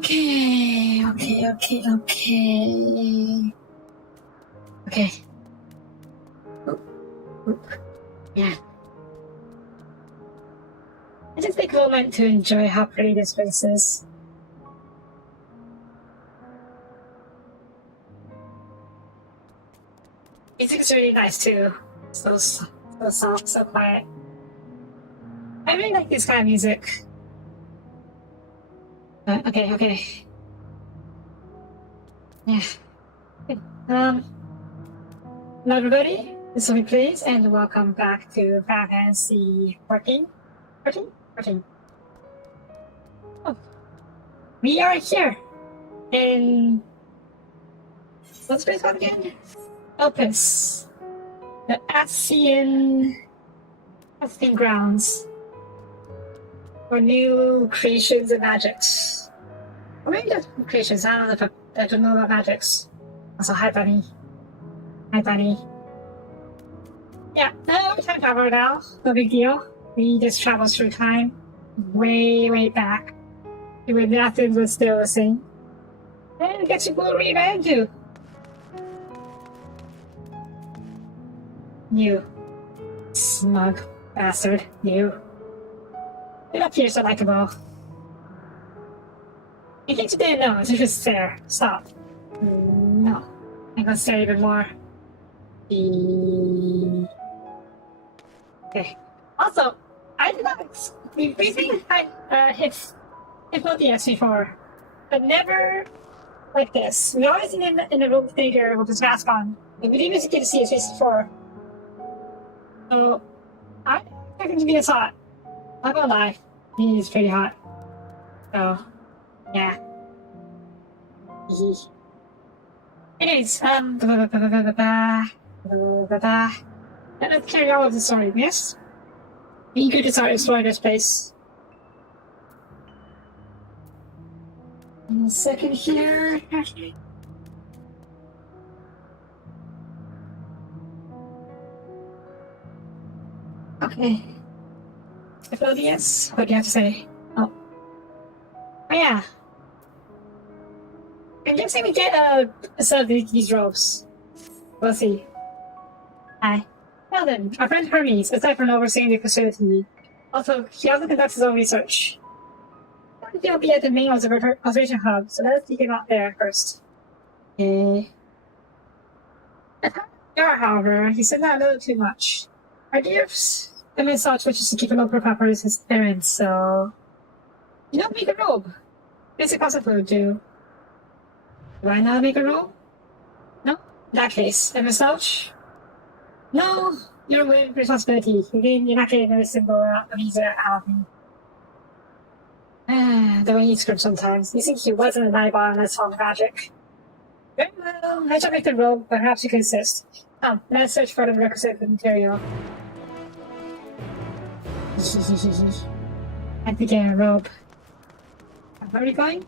Okay. Okay. Oop. Yeah. I just take a moment to enjoy how pretty this place is. Music's really nice too. So soft, so quiet. I really like this kind of music. Okay. Yeah. Hello everybody, this is Soapie please, and welcome back to Final Fantasy 14? Oh, we are here in... what's this called again? Opus. The Ascian grounds for new creations and magics. Or maybe just creations, I don't know if I don't know about magics. Also, hi Bunny. Yeah, we're time travel now. No big deal. We just travel through time. Way back. To when Athens was still a thing. And get to go revenge you. You. Smug bastard. You. You're not here so likable. You think you didn't know, it's just fair. Stop. No. I'm gonna stare even more. Okay. Also, I did not. We briefly hit the XIV, but never like this. We always in the room theater with his mask on, and we didn't even get to see his face before. So, I expect him to be this hot. Not gonna lie, he's pretty hot. So, yeah. Anyways, let's carry on with the story, yes? Be good to start exploring this place. In a second here. Okay. Yes, what do you have to say? Oh yeah. I'm guessing we get a set of these robes. We'll see. Hi. Well then, our friend Hermes, aside from overseeing the facility, he also conducts his own research. He'll be at the main observation hub, so let's take him out there first. Okay. At Yara, however, he said not a little too much. Our dear Hermes thought which is to keep a low profile for his errands, so... You don't make a robe. Basic possible would do. Do I not make a robe? No? In that case, and Slouch? No, you're with responsibility. You're not getting a symbol of either out of me. The way he scripts sometimes. You think he wasn't an eyeball unless on magic. Very well, I shall make the robe, but perhaps you can assist. Come, let's search for the requisite material. I think a robe. Where are we going?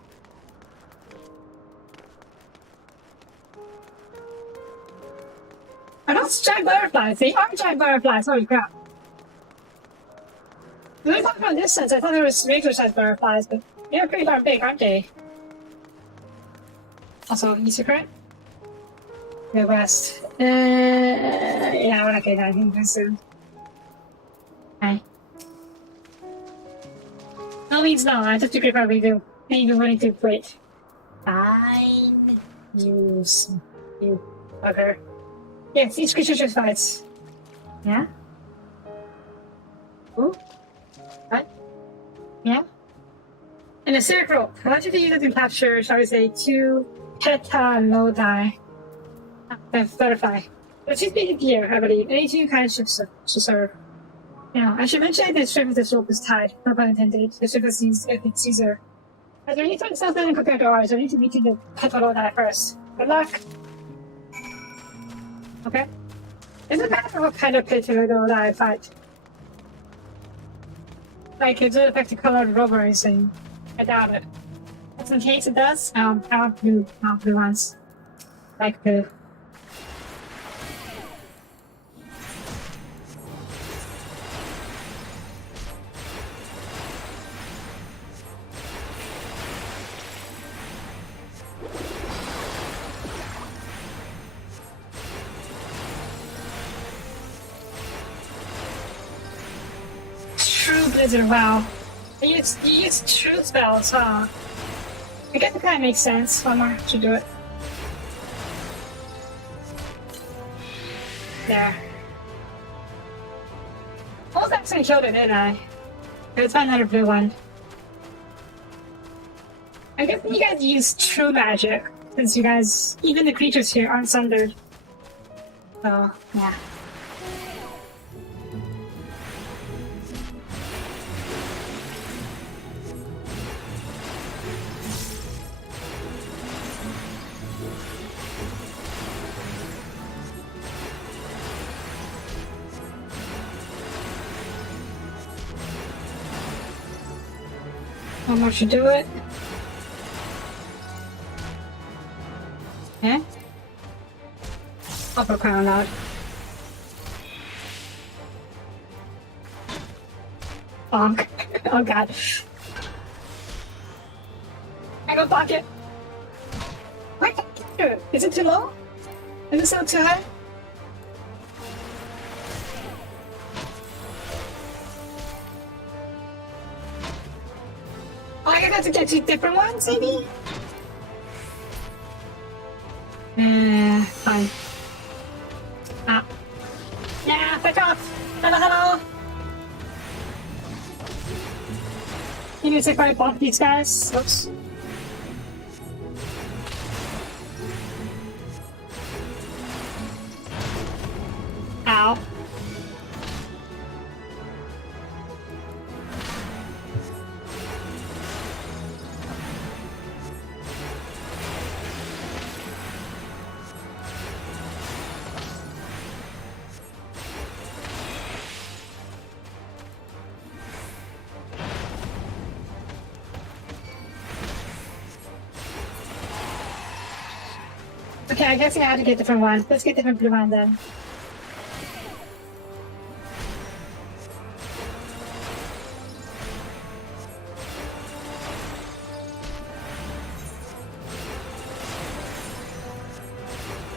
Are those giant butterflies? They are giant butterflies, holy crap. When I talk about distance, I thought they were regular sized butterflies, but they're pretty darn big, aren't they? Also, any secret? Midwest. Yeah, we're not getting anything too soon. Hi. No means no, I just figured probably do. Ain't even running to wait. Fine. You bugger. Yes, each creature just fights. Yeah? Ooh? What? Yeah? And a circle rope. I want you to use it to capture, shall we say, 2 petalodi. That's butterfly. But she's being here, I believe. Any 2 kinds should serve. Now, I should mention that the strip of this rope is tied. No pun intended. The strip of Caesar. As there needs to be something compared to ours, I need to meet you the petalodi first. Good luck! Okay. It doesn't matter what kind of petalodi I fight. Like, it doesn't affect the color of the robe or anything. I doubt it. Just in case it does, I want blue ones. Like blue. is it? Wow. You use true spells, huh? I guess it kind of makes sense. One more to do it. There. Almost actually killed it, didn't I? Let's find another blue one. I guess you guys use true magic, since you guys, even the creatures here aren't sundered. So, yeah. One more to do it. Yeah? Upper crown out. Bonk. Oh god. I go pocket. Wait, is it too low? Is it still too high? Oh, I got to get two different ones, maybe? Fine. Ah. Yeah, back off! Hello, hello! You need to see if I block these guys. Oops. Ow. Okay, I guess I had to get different ones. Let's get different blue one then.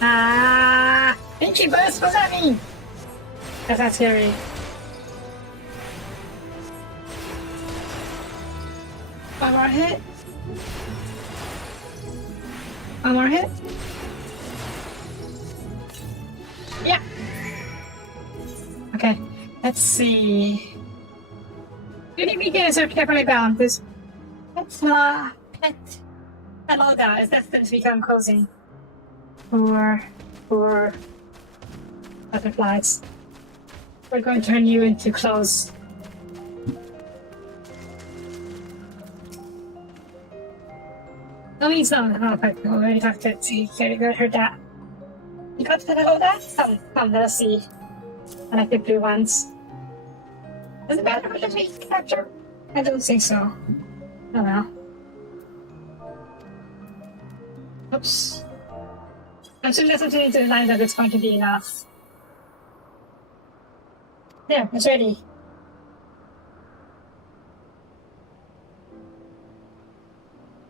Ah! Pinky burst, what's that mean? That's not scary. One more hit. One more hit. Yeah. Okay, let's see. Duty weekends are carefully bound. This pet loadout is destined to become cozy for butterflies. We're going to turn you into clothes. No, he's not. Oh, but we already talked to it. See, very good. Heard that. You got to hello that? Come, let us see. I like the blue ones. Does it matter which we capture? I don't think so. Oh well. Oops. I'm assuming that's something to the line that it's going to be enough. There, it's ready.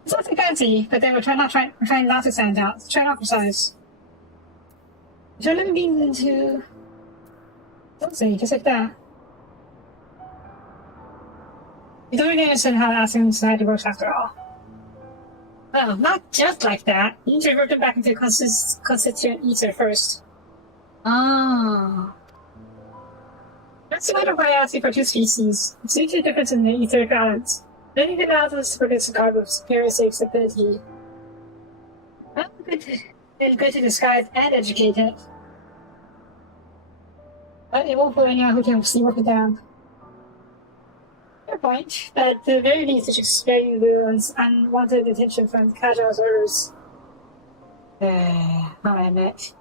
It's nothing fancy, but then we're trying not to stand out. Try not for size. Turn them beans into... Don't say, just like that. You don't really understand how asking society works after all. Well, not just like that. You need to revert them back into constituent ether first. Ah. That's the matter why I asked you for two species. It's due to the difference in the etheric balance. Then you can analysis produce a card with superior acceptability. Well, good to disguise and educate it. But it won't fool anyone who can see what it down. Fair point, but at the very least it should spare you the unwanted attention from casual observers. I admit.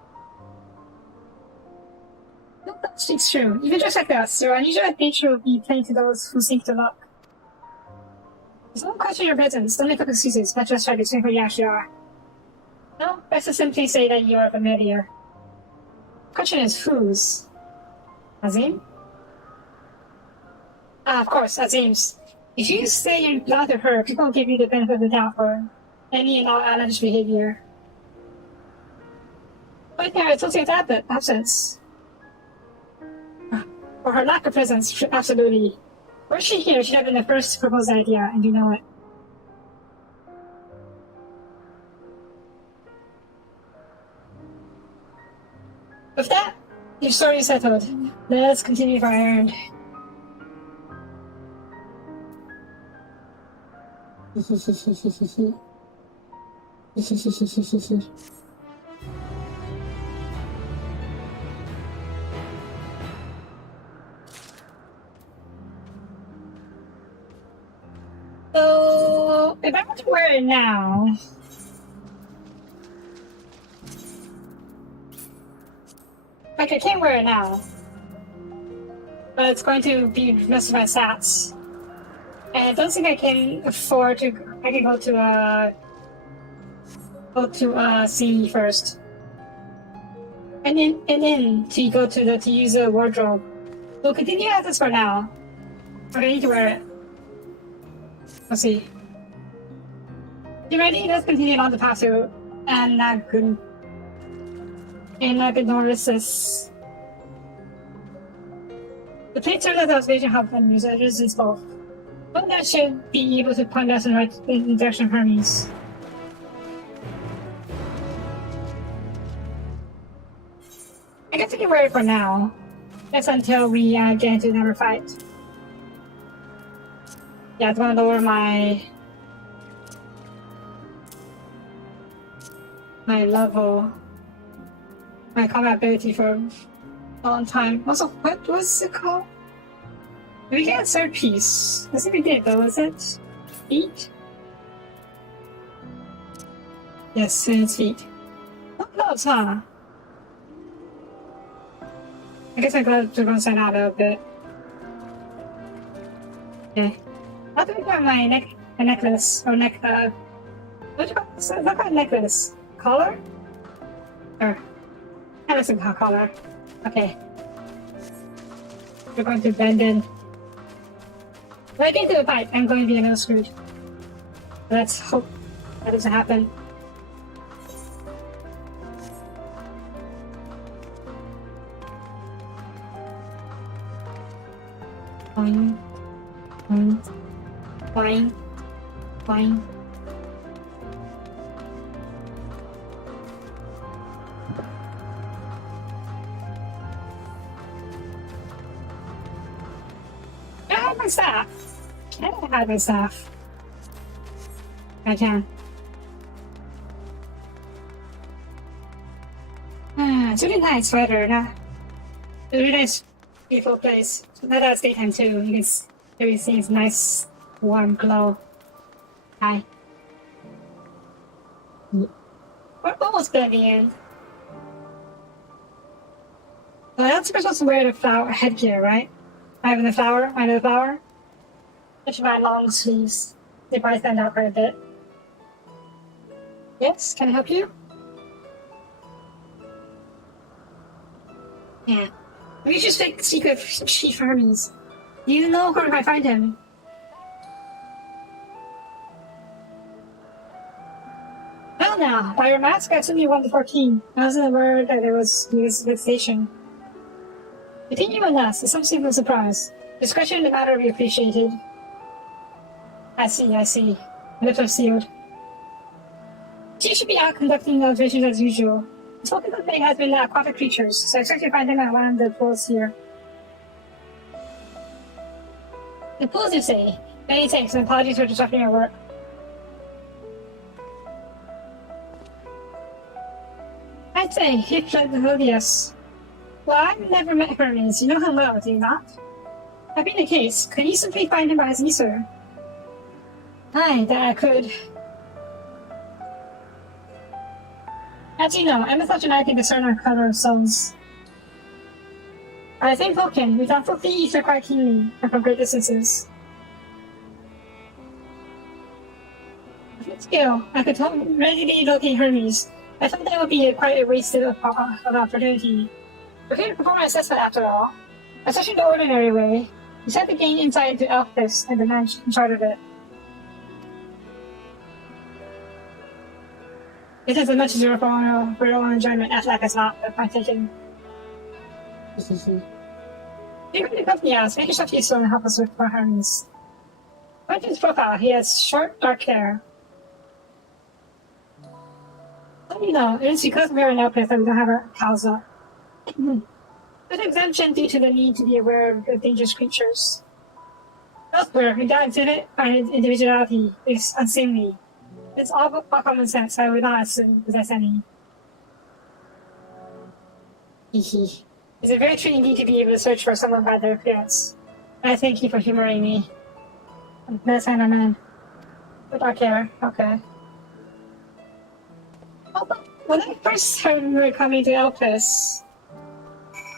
No, that speaks true. Even just like us, your unusual nature will be plain to those who seek to luck. There's no question your presence. Don't make up excuses, but just try to explain who you actually are. No, best to simply say that you are familiar. The question is whose? Azim? Ah, of course, Azim's. If you say you're not to her, people will give you the benefit of the doubt for any and all outlandish behavior. But yeah, it's also its absence. Or her lack of presence, absolutely. Were she here, she'd have been the first to propose the idea, and you know it. With that, your story is settled. Let's continue our errand. So, if I were to wear it now, like I can't wear it now, but it's going to be messed with my stats. And I don't think I can afford to. I can go to C first, and then to go to use a wardrobe. We'll continue as this for now, but I need to wear it. Let's see. You ready? Let's continue on the path to Anagnorisis. The place serves as an observation hub and users in both. One that should be able to point us in the right direction of Hermes. I guess I can wear it for now. That's until we get into another fight. Yeah, it's gonna lower my level, my combat ability for a long time. Also, what was it called? Did we get a third piece? I think we did, though. Was it feet? Yes, it's feet. Not gloves, huh? I guess I got to go sign out a bit. Okay. How do we got my necklace? Or what do you call this? It's not a necklace. Collar? Or, that doesn't call collar. Okay. We're going to bend in. When I get to the fight, I'm going to be a little screwed. Let's hope that doesn't happen. Fine. Fine. Fine. Fine. Can I have my staff? Can I have my staff? I can. It's really nice weather, huh? It's a really nice, beautiful place. Not as daytime too. You can really see it's nice, warm glow. Hi. We're almost blending in. Well, I'm supposed to wear the flower headgear, right? I have the flower. I know the flower. I should buy long sleeves. They probably stand out quite a bit. Yes, can I help you? Yeah. We should take the secret of Chief Hermes. Do you know where I find him? Well now, by your mask, I assume you won the 14. I wasn't aware that he was at the station. Between you and us, it's some simple surprise. Discretion in the matter will be appreciated. I see. Lips are sealed. She should be out conducting observations as usual. The focus of the thing has been aquatic creatures, so I expect to find them at one of the pools here. The pools, you say? Many thanks, and apologies for disrupting your work. I'd say, you've tried the Hodius. Well, I've never met Hermes. You know him well, do you not? That being the case, could you simply find him by his Aesir? Aye, that I could. As you know, Amethyst and I can discern our color of souls. I think Vulcan, we can flip the ether quite keenly, and from great distances. With skill, I could readily locate Hermes. I thought that would be quite a waste of opportunity. We're here to perform an assessment after all. Especially in the ordinary way. We just have to gain insight into Elfis and the man in charge of it. It is as much as your own enjoyment as like as not, if I'm thinking. Even the company has making sure he's to help us with our Hermes. Look at his profile. He has short, dark hair. Let me know. It is because we're in outfit that we don't have our cows up. There's exemption due to the need to be aware of dangerous creatures. Elsewhere, we don't exhibit our individuality is unseemly. It's all common sense, so I would not assume possess any. Hehe. It's a very treat indeed to be able to search for someone by their appearance. I thank you for humoring me. Yes, I'm a man. With dark hair, okay. When I first heard we were coming to Elpis,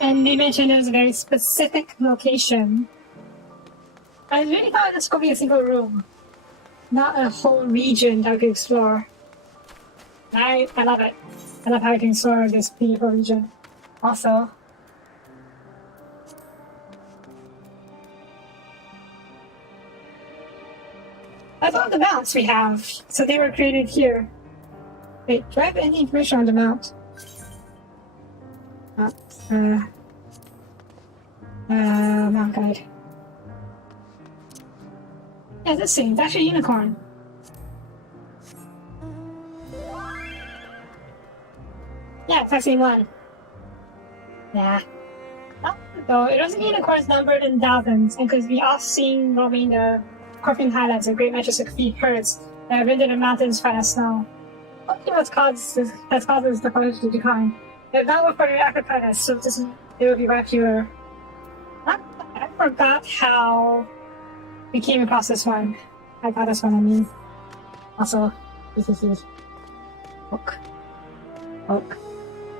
and they mentioned it was a very specific location, I really thought this could be a single room, not a whole region that I could explore. I love it. I love how I can explore this beautiful region. Also, I love the mounts we have, so they were created here. Wait, do I have any information on the mount? Mount guide. Yeah, this thing, it's actually a unicorn. Yeah, it's actually one. Yeah. Though it wasn't unicorns numbered in thousands, and could be off-seen roaming the Corfin Highlands of great majestic feet herds that have ridden the mountains fine as snow. What has caused the college to decline? If not were for the Africanus, so it would be right here. I forgot how we came across this one. I got this one, I mean. Also, Look.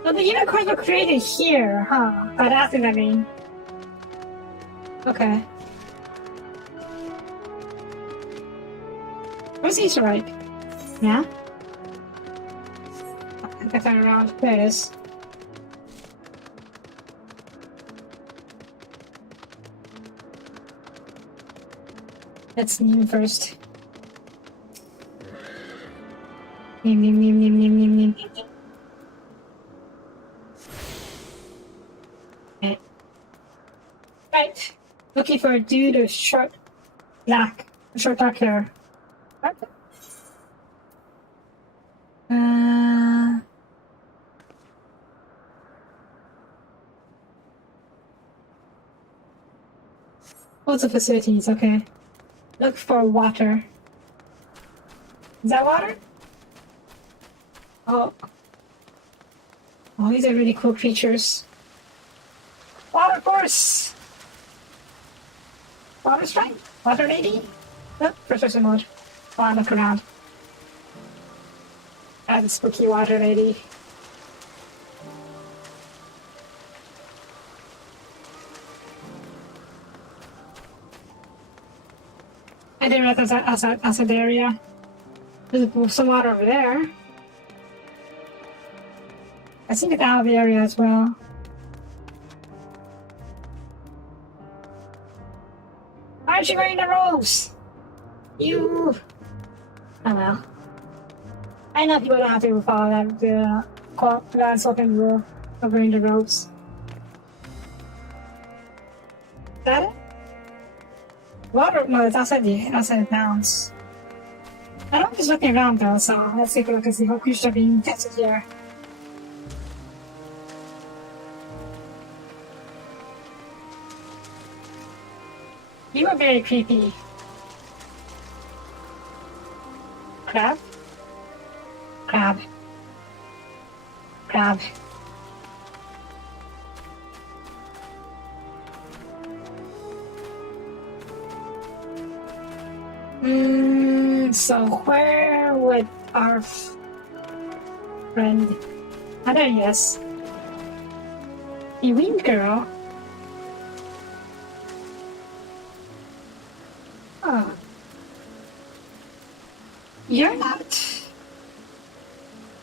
So the unicorns were created here, huh? By that thing, I mean. Okay. Where's the Easter egg? Yeah? I think I found it around. There it is. Let's name first. Name. Okay. Right. Looking for a dude with short dark hair. What? Lots of facilities, okay. Look for water. Is that water? Oh, these are really cool creatures. Water force! Water strike? Water lady? No, Professor mode. Oh, I look around. That's a spooky water lady. I didn't realize outside the area. There's some water over there. I think it's out of the area as well. Why aren't you wearing the robes? You... Oh well. I know people don't have to follow that unspoken rule of wearing the robes. Is that it? Water? No, it's outside the bounds. I don't just looking around though, so let's take a look and see what creatures are being tested here. You are very creepy. Crab? Crab. So where would our friend... Oh, there he is. A winged girl? Oh. You're not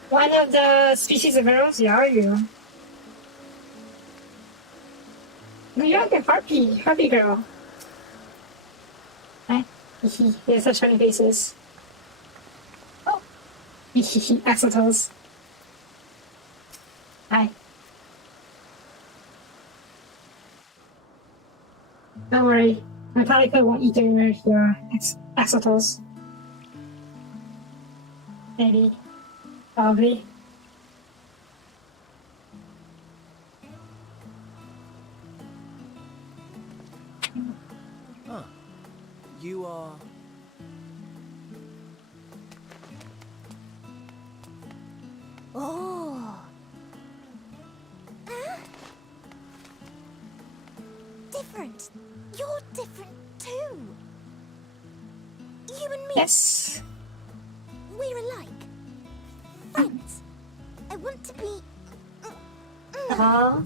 one of the species of girls, are you? No, you're like a harpy girl. Right? They have such funny faces. Oh! Axolotls. Hi. Metallica won't eat your axolotls. Maybe. Probably. Ah, you are... Oh. Different. You're different too. You and me. Yes. We're alike. Friends. I want to be... I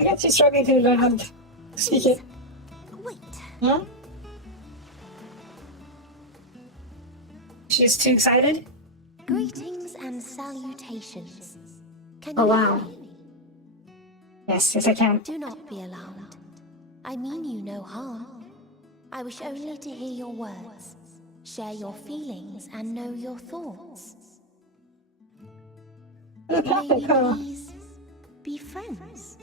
guess she's struggling to learn how to speak it. Wait. Huh? She's too excited? Greetings and salutations. Can Oh, you wow. hear me? Yes, I can. Do not be alarmed. I mean you no harm. I wish only to hear your words, share your feelings, and know your thoughts. May we please be friends?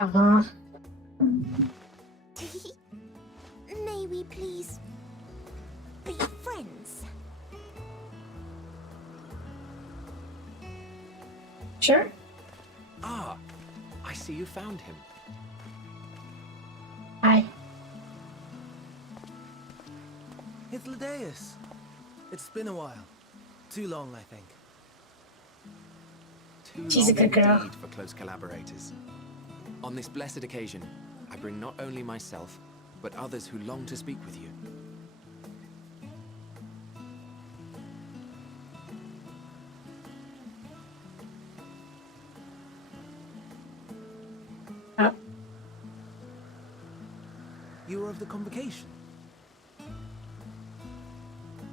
Uh-huh. May we please be friends? Sure. Ah, I see you found him. Hi. It's Ladeus. It's been a while. Too long, I think. She's a good girl. Indeed for close collaborators. On this blessed occasion, I bring not only myself, but others who long to speak with you. You are of the convocation.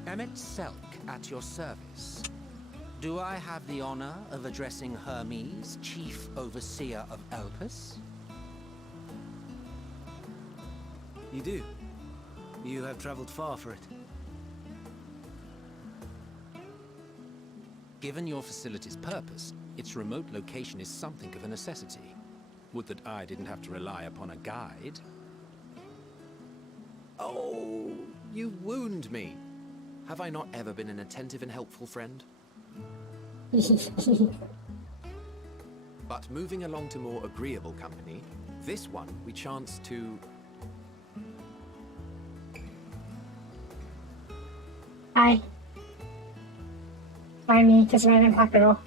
Emmet Selk at your service. Do I have the honor of addressing Hermes, Chief Overseer of Elpis? You do. You have traveled far for it. Given your facility's purpose, its remote location is something of a necessity. Would that I didn't have to rely upon a guide. Oh, you wound me. Have I not ever been an attentive and helpful friend? But moving along to more agreeable company, this one we chance to... Hi. Find me, just random capital.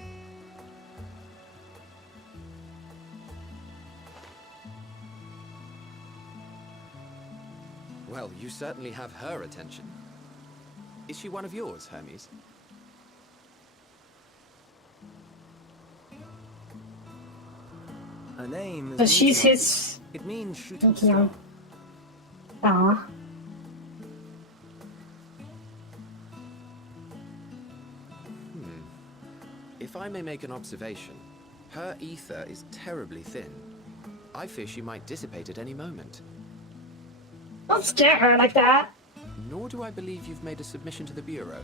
Well, you certainly have her attention. Is she one of yours, Hermes? Her name is... So she's his... It means shooting Thank you. star. Aw. If I may make an observation, her ether is terribly thin. I fear she might dissipate at any moment. Don't scare her like that. Nor do I believe you've made a submission to the Bureau.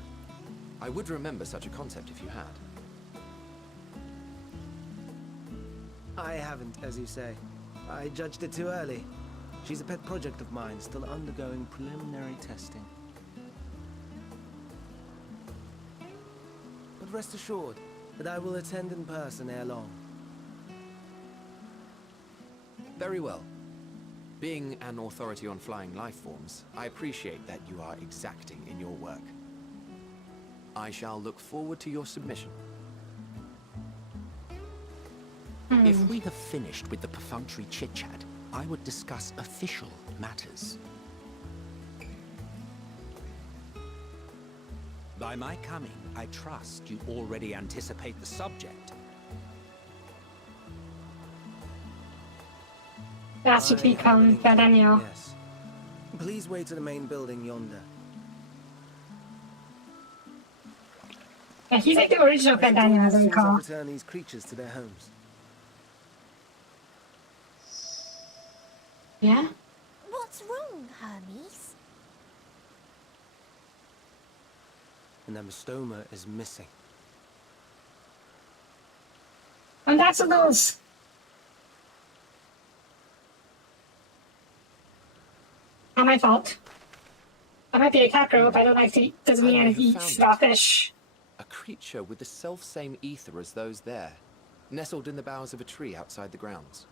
I would remember such a concept if you had. I haven't, as you say. I judged it too early. She's a pet project of mine, still undergoing preliminary testing. But rest assured that I will attend in person ere long. Very well. Being an authority on flying life forms, I appreciate that you are exacting in your work. I shall look forward to your submission. If we have finished with the perfunctory chit-chat, I would discuss official matters. By my coming, I trust you already anticipate the subject. That's to become Daniel. Yes. Please wait in the main building yonder. Yeah, he's like the original Pet Daniel, as I recall. Return these creatures to their homes. Yeah? What's wrong, Hermes? And then Mastoma is missing. And that's a those. Not my fault. I might be a cat girl, but I don't like to eat. Doesn't mean I eat raw fish. A creature with the self-same ether as those there, nestled in the boughs of a tree outside the grounds.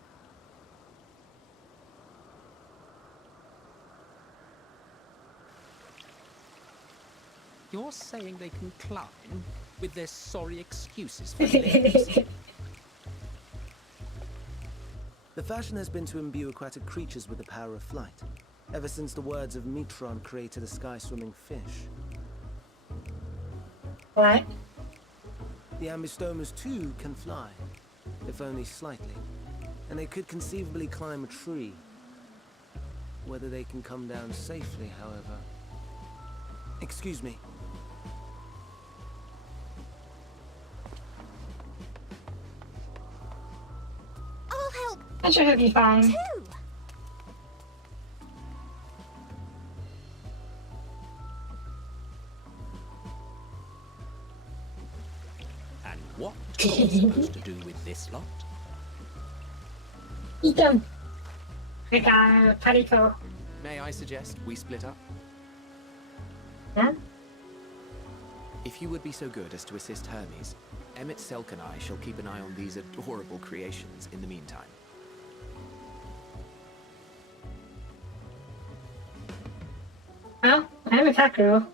You're saying they can climb with their sorry excuses for limbs? The fashion has been to imbue aquatic creatures with the power of flight, ever since the words of Mitron created a sky-swimming fish. What? The Ambistomas too can fly, if only slightly, and they could conceivably climb a tree. Whether they can come down safely, however. Excuse me. I'll help I'm sure he'll be fine. too. And what are you supposed to do with this lot? Eat them. Like a palico. May I suggest we split up? Yeah? If you would be so good as to assist Hermes, Emmett, Selk and I shall keep an eye on these adorable creations in the meantime. Well, I'm a cat girl.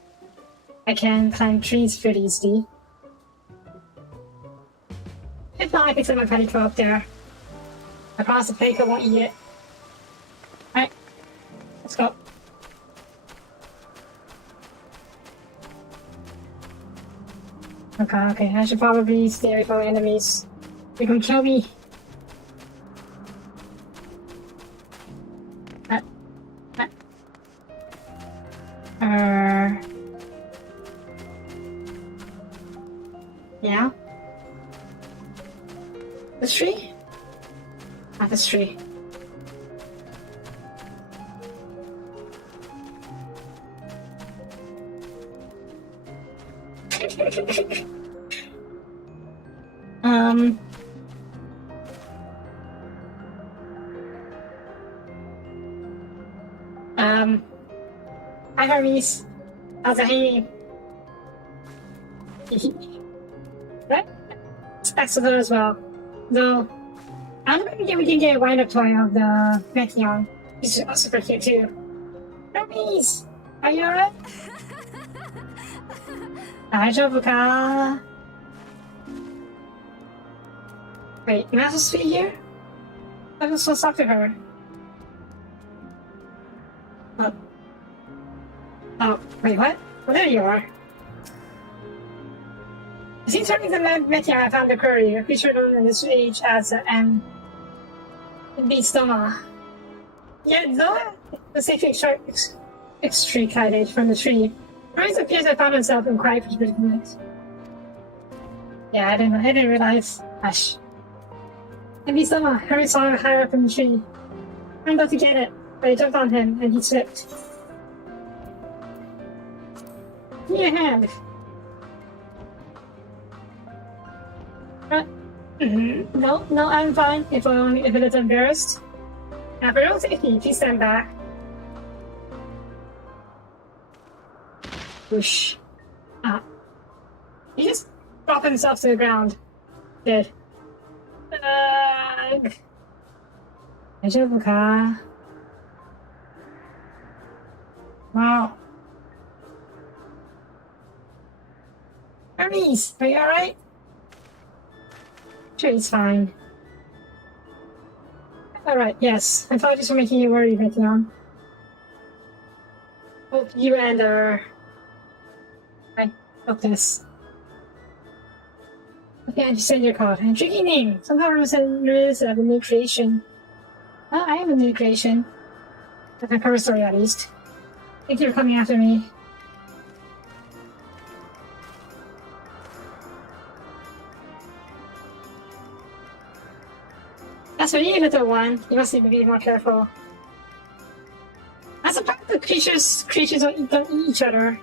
I can climb trees pretty easily. If not, I can set my palico up there. I promise the palico won't eat it. Alright. Let's go. Okay, I should probably stay away from enemies. They can kill me. Yeah? This tree? Not this tree. Hi Hermes. How's it hanging? Right? Excellent as well. Though, I don't think we can get a wind-up toy of the Meteon. He's super cute too. Hermes! Are you alright? Daijoubu. Wait, am I supposed to be here? I'm supposed to talk to her. Oh, wait, what? Well, there you are. It seems to me the Meteor I found the courier, a creature known in this age as an Beastoma. Yeah, Zoa, the safety extricated from the tree. Hermes appears to have found himself in quite a predicament. Yeah, I didn't realize. Hush. And Beastoma, Hermes saw him higher up in the tree. I'm about to get it, but I jumped on him and he slipped. Give me a hand. No, I'm fine. If it is embarrassed. Now, for real safety, please stand back. Whoosh. Ah. He just dropped himself to the ground. Dead. Daijoubu ka? Wow. Hermes, are you alright? Sure, he's fine. Alright, yes. Apologies for making you worried, Meteon. Hope you and I hope this. Okay, I understand your call. Intriguing name. Somehow reminiscent of a new creation. Well, I am a new creation. That's my cover story, at least. Thank you for coming after me. That's for you, little one. You must need to be more careful. I suppose the creatures don't eat each other.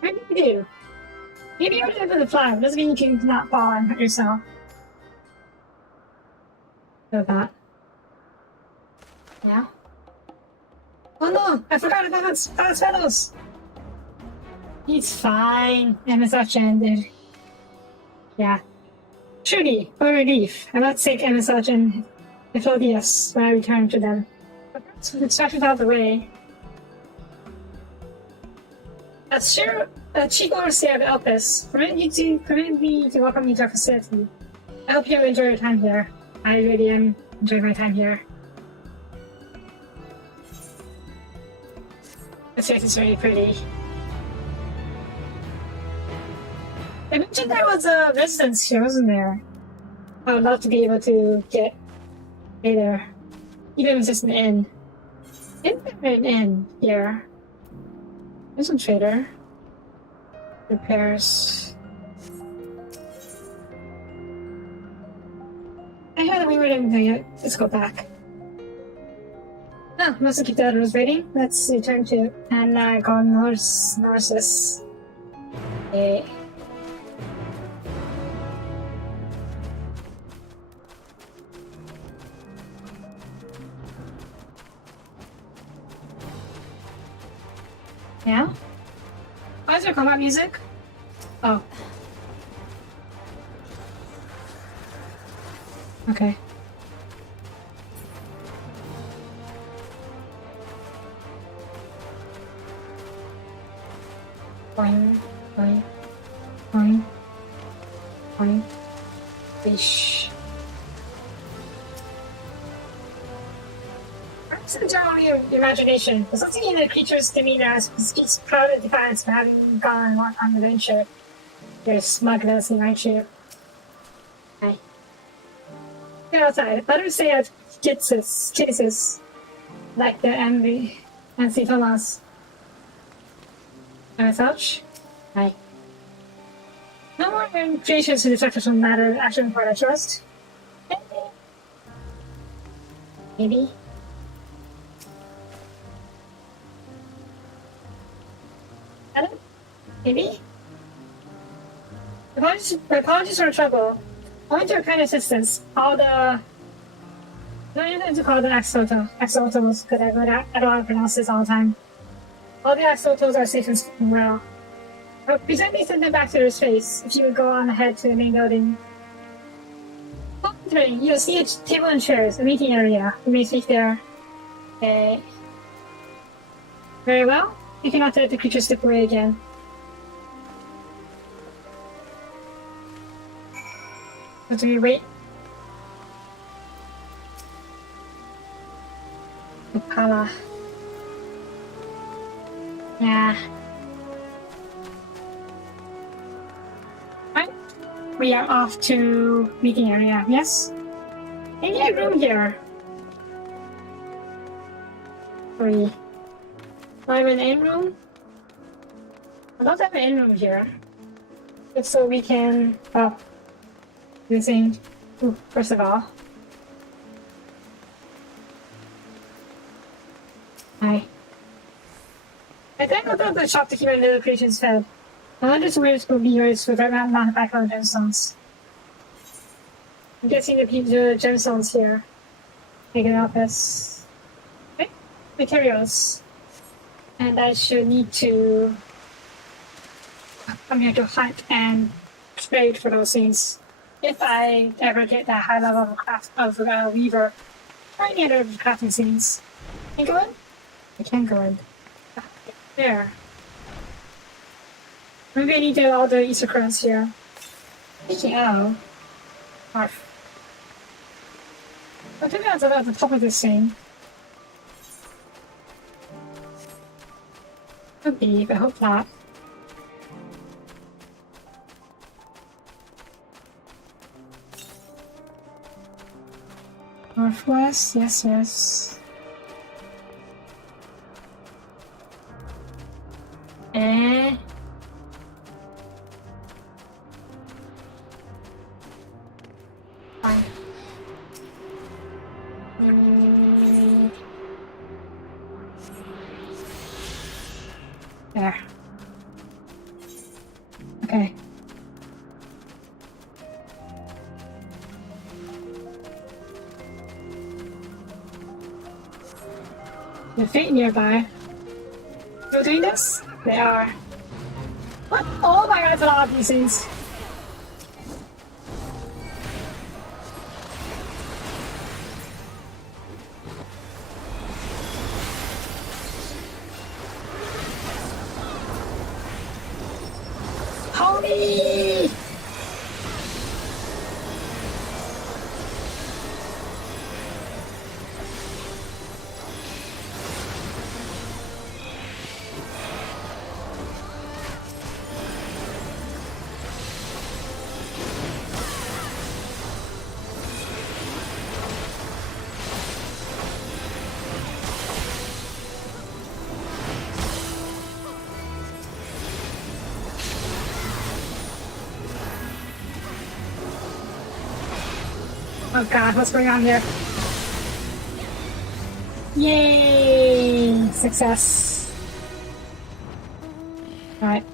Maybe you do. Maybe you're able to fly, but doesn't mean you can not fall and hurt yourself. So that. Yeah? Oh no, I forgot about those fellows. He's fine. MSR ended. Yeah. Truly, for relief, I must take MSR and Ethodius when I return to them. But let's distract it out of the way. As sure, Chief Overseer of Elpis, permit me to welcome you to our facility. I hope you enjoy your time here. I really am enjoying my time here. The place is really pretty. I mentioned there was a residence here, wasn't there? I would love to be able to get there. Even if it's just an inn. Isn't there an inn here? There's a trader. Repairs. I heard that we were doing it. Let's go back. Oh, must have kept that was waiting. Let's return to and go Norris. Okay. Yeah? Why is there combat music? Oh. Okay. Boing, boing, boing, boing, fish. Perhaps in general imagination, there's something in the creature's demeanor speaks proud of defiance for having gone on an adventure. There's smugness in my cheer. Hi. Get outside. Let her say it kisses, like the envy and see Thomas. Ouch. Hi. No more creations to distract us from matter action part, I trust. Maybe. Hello? Maybe? Apologies for the trouble. Owing to your kind assistance, all the... No, you have to call it Axolotl. Axolotls, because I don't know how to pronounce this all the time. All the axolotls are safe and well. But presently send them back to their space, if you would go on ahead to the main building. Entering, you'll see a table and chairs, a meeting area. You may speak there. Okay. Very well. You cannot let the creature slip away again. What do we wait? Impala. Yeah. Right. We are off to meeting area, yes? I need a room here. 3. I'm in an inn room? I don't have an inn room here. Just so we can using first of all. Hi. I think I'll go to the shop to keep my little creatures fed. I wonder where it's going to be yours with that not back on gemstones. I'm guessing the gemstones here. Make an office. Okay. Materials. And I should need to come here to hunt and trade for those things. If I ever get that high level of weaver or any other crafting scenes. Can I go in? I can go in. There. Maybe I need to all the Easter crowns here. Speaking of. Arf. I think that's at the top of this thing. Could be, but I hope not. Northwest, yes, yes. Fine. There. Okay. The fate nearby. Still doing this? They are. What? Oh my god, it's a lot of these things. Homie! Oh god, what's going on here? Yay! Success. Alright.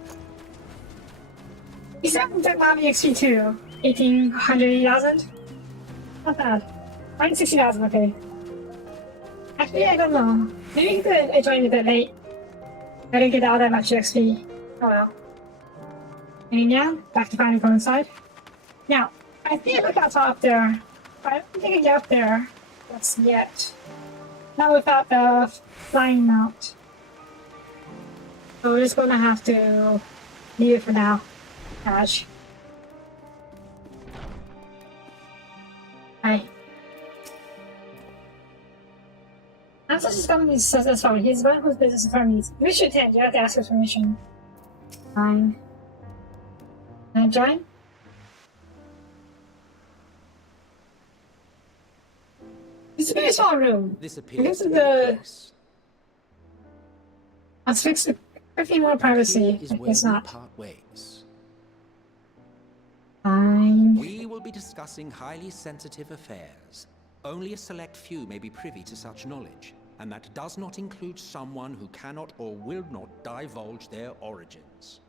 You said that Mommy XP too. 180,000? Not bad. 160,000, okay. Actually, I don't know. Maybe you could join a bit late. I didn't get all that much XP. Oh well. And now, back to finding coincide. Now, I think I look out top there. I don't think I can get up there. That's yet. Not without the flying mount. So we're just gonna have to leave it for now. Gosh. Hi. I'm such a scum says that's fine. He's the one whose business affirms. We should attend. You have to ask for permission. Fine. Can I join? It's a very small room. This I appears guess to be the the place. let's fix the everything more privacy. Here is I where guess we not. part ways. Fine. We will be discussing highly sensitive affairs. Only a select few may be privy to such knowledge, and that does not include someone who cannot or will not divulge their origins.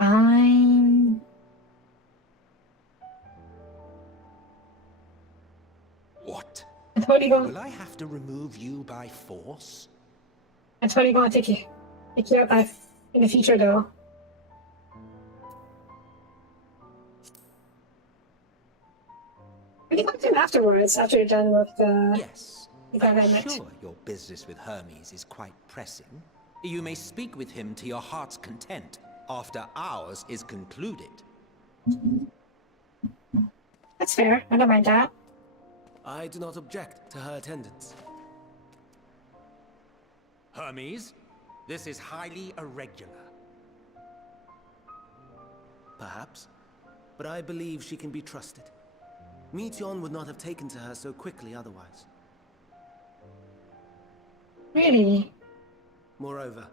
Fine. What? I'm totally Will going. I have to remove you by force? I'm totally going to take you out by in the future, though. We can talk to him afterwards, after you're done with the Yes. event I I'm met. sure your business with Hermes is quite pressing. You may speak with him to your heart's content after ours is concluded. That's fair. I don't mind that. I do not object to her attendance. Hermes, this is highly irregular. Perhaps. But I believe she can be trusted. Meteon would not have taken to her so quickly otherwise. Really? Moreover,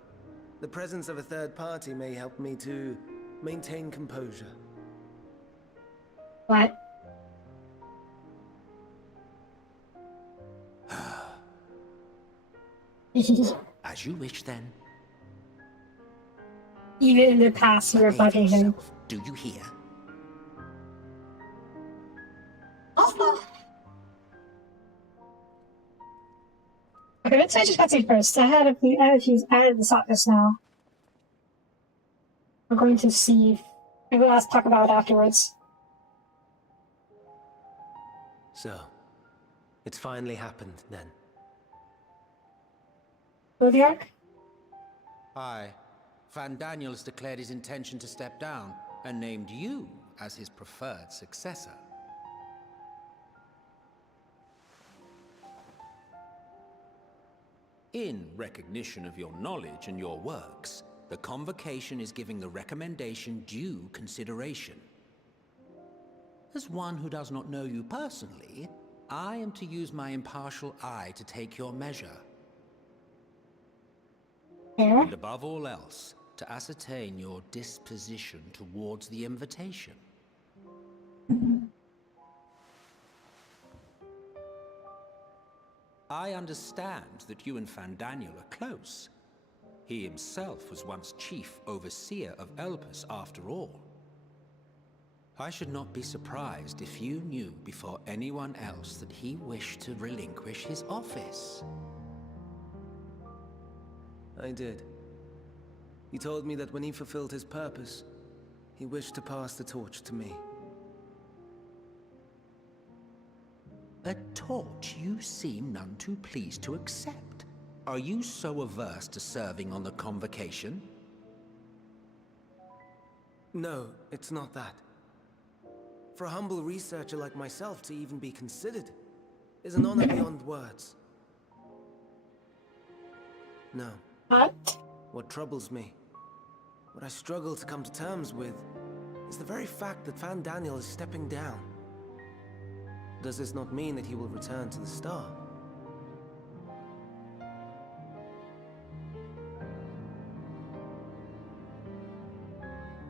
the presence of a third party may help me to maintain composure. What? As you wish, then. Even in the past, you were Behave bugging him. yourself. Do you hear? Okay, let's say just cutscene first. I had the thought just now. We're going to see. Maybe let's talk about it afterwards. So, it's finally happened then. Zodiac? Aye. Van Daniels declared his intention to step down and named you as his preferred successor. In recognition of your knowledge and your works, the Convocation is giving the recommendation due consideration. As one who does not know you personally, I am to use my impartial eye to take your measure. Fair. And above all else, to ascertain your disposition towards the invitation. I understand that you and Fandaniel are close. He himself was once chief overseer of Elpis after all. I should not be surprised if you knew before anyone else that he wished to relinquish his office. I did. He told me that when he fulfilled his purpose, he wished to pass the torch to me. A torch you seem none too pleased to accept. Are you so averse to serving on the Convocation? No, it's not that. For a humble researcher like myself to even be considered is an honor beyond words. No. What? What troubles me, what I struggle to come to terms with, is the very fact that Van Daniel is stepping down. Does this not mean that he will return to the Star?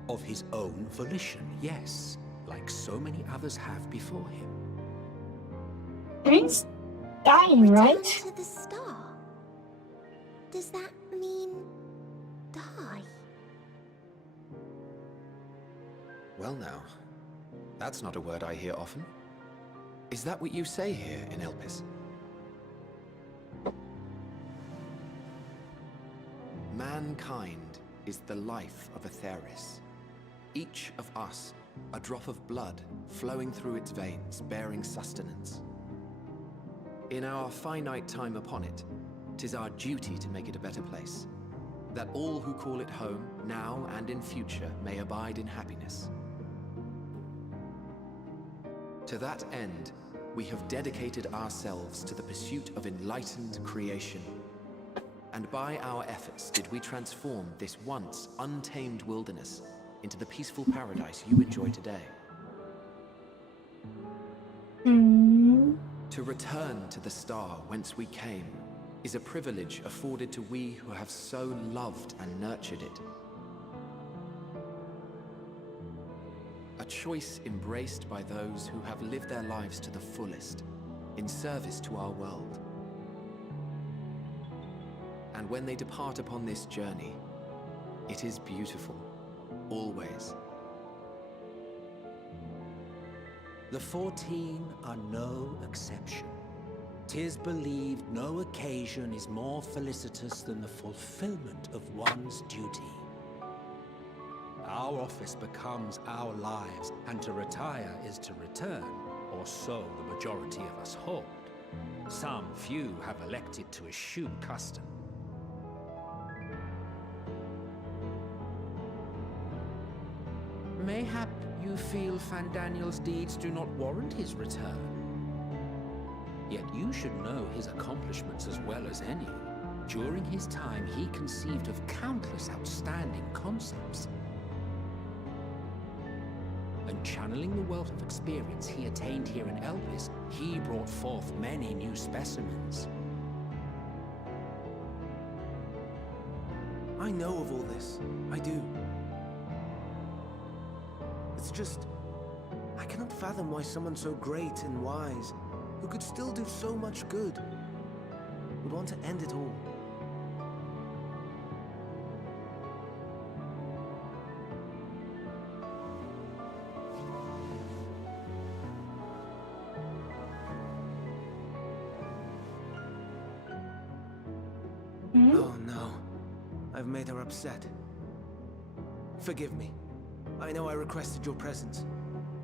Of his own volition, yes, like so many others have before him. He's dying, Return right? to the star? Does that mean die? Well now, that's not a word I hear often. Is that what you say here in Elpis? Mankind is the life of Aetheris. Each of us, a drop of blood flowing through its veins, bearing sustenance. In our finite time upon it, 'tis our duty to make it a better place, that all who call it home, now and in future, may abide in happiness. To that end, we have dedicated ourselves to the pursuit of enlightened creation. And by our efforts did we transform this once untamed wilderness into the peaceful paradise you enjoy today. To return to the star whence we came is a privilege afforded to we who have so loved and nurtured it. A choice embraced by those who have lived their lives to the fullest, in service to our world. And when they depart upon this journey, it is beautiful, always. The 14 are no exception. 'Tis believed no occasion is more felicitous than the fulfillment of one's duty. Our office becomes our lives, and to retire is to return, or so the majority of us hold. Some few have elected to eschew custom. Mayhap you feel Fandaniel's deeds do not warrant his return. Yet you should know his accomplishments as well as any. During his time, he conceived of countless outstanding concepts. And channeling the wealth of experience he attained here in Elpis, he brought forth many new specimens. I know of all this. I do. It's just, I cannot fathom why someone so great and wise, who could still do so much good, would want to end it all. Oh no, I've made her upset. Forgive me. I know I requested your presence.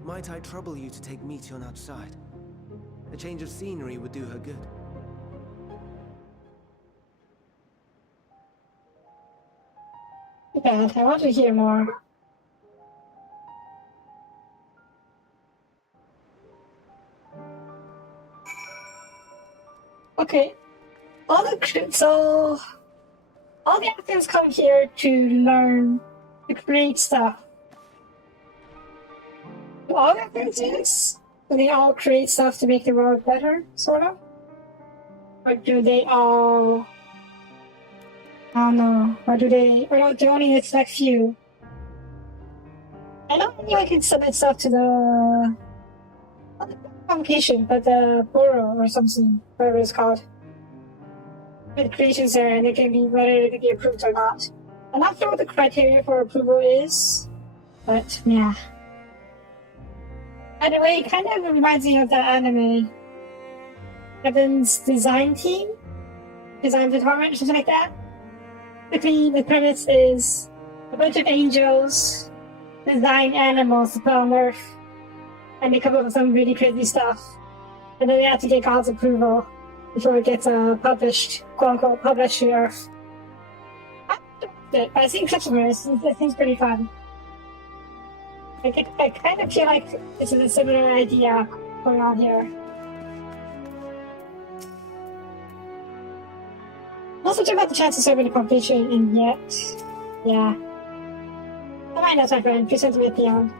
Might I trouble you to take Meteon outside? A change of scenery would do her good. Okay, I want to hear more. Okay. All the actors come here to learn to create stuff. Do all the actors do this? Do they all create stuff to make the world better, sort of? Or do they all... I don't know. Or do only a select few? I know anyone can submit stuff to the... not the convocation, but the bureau or something, whatever it's called. With creations there, and it can be whether it can be approved or not. I'm not sure what the criteria for approval is, but yeah. By the way, it kind of reminds me of that anime. Evan's design team? Design department, something like that. Basically, the premise is a bunch of angels design animals to put on Earth, and they come up with some really crazy stuff. And then they have to get God's approval before it gets published, quote unquote, published to Earth. I don't know it, but I've seen clips of it. It seems pretty fun. I kind of feel like this is a similar idea going on here. Also, talk about the chance of serving the competition, and yet, yeah. Oh, my notes, my friend. Please send me at the end.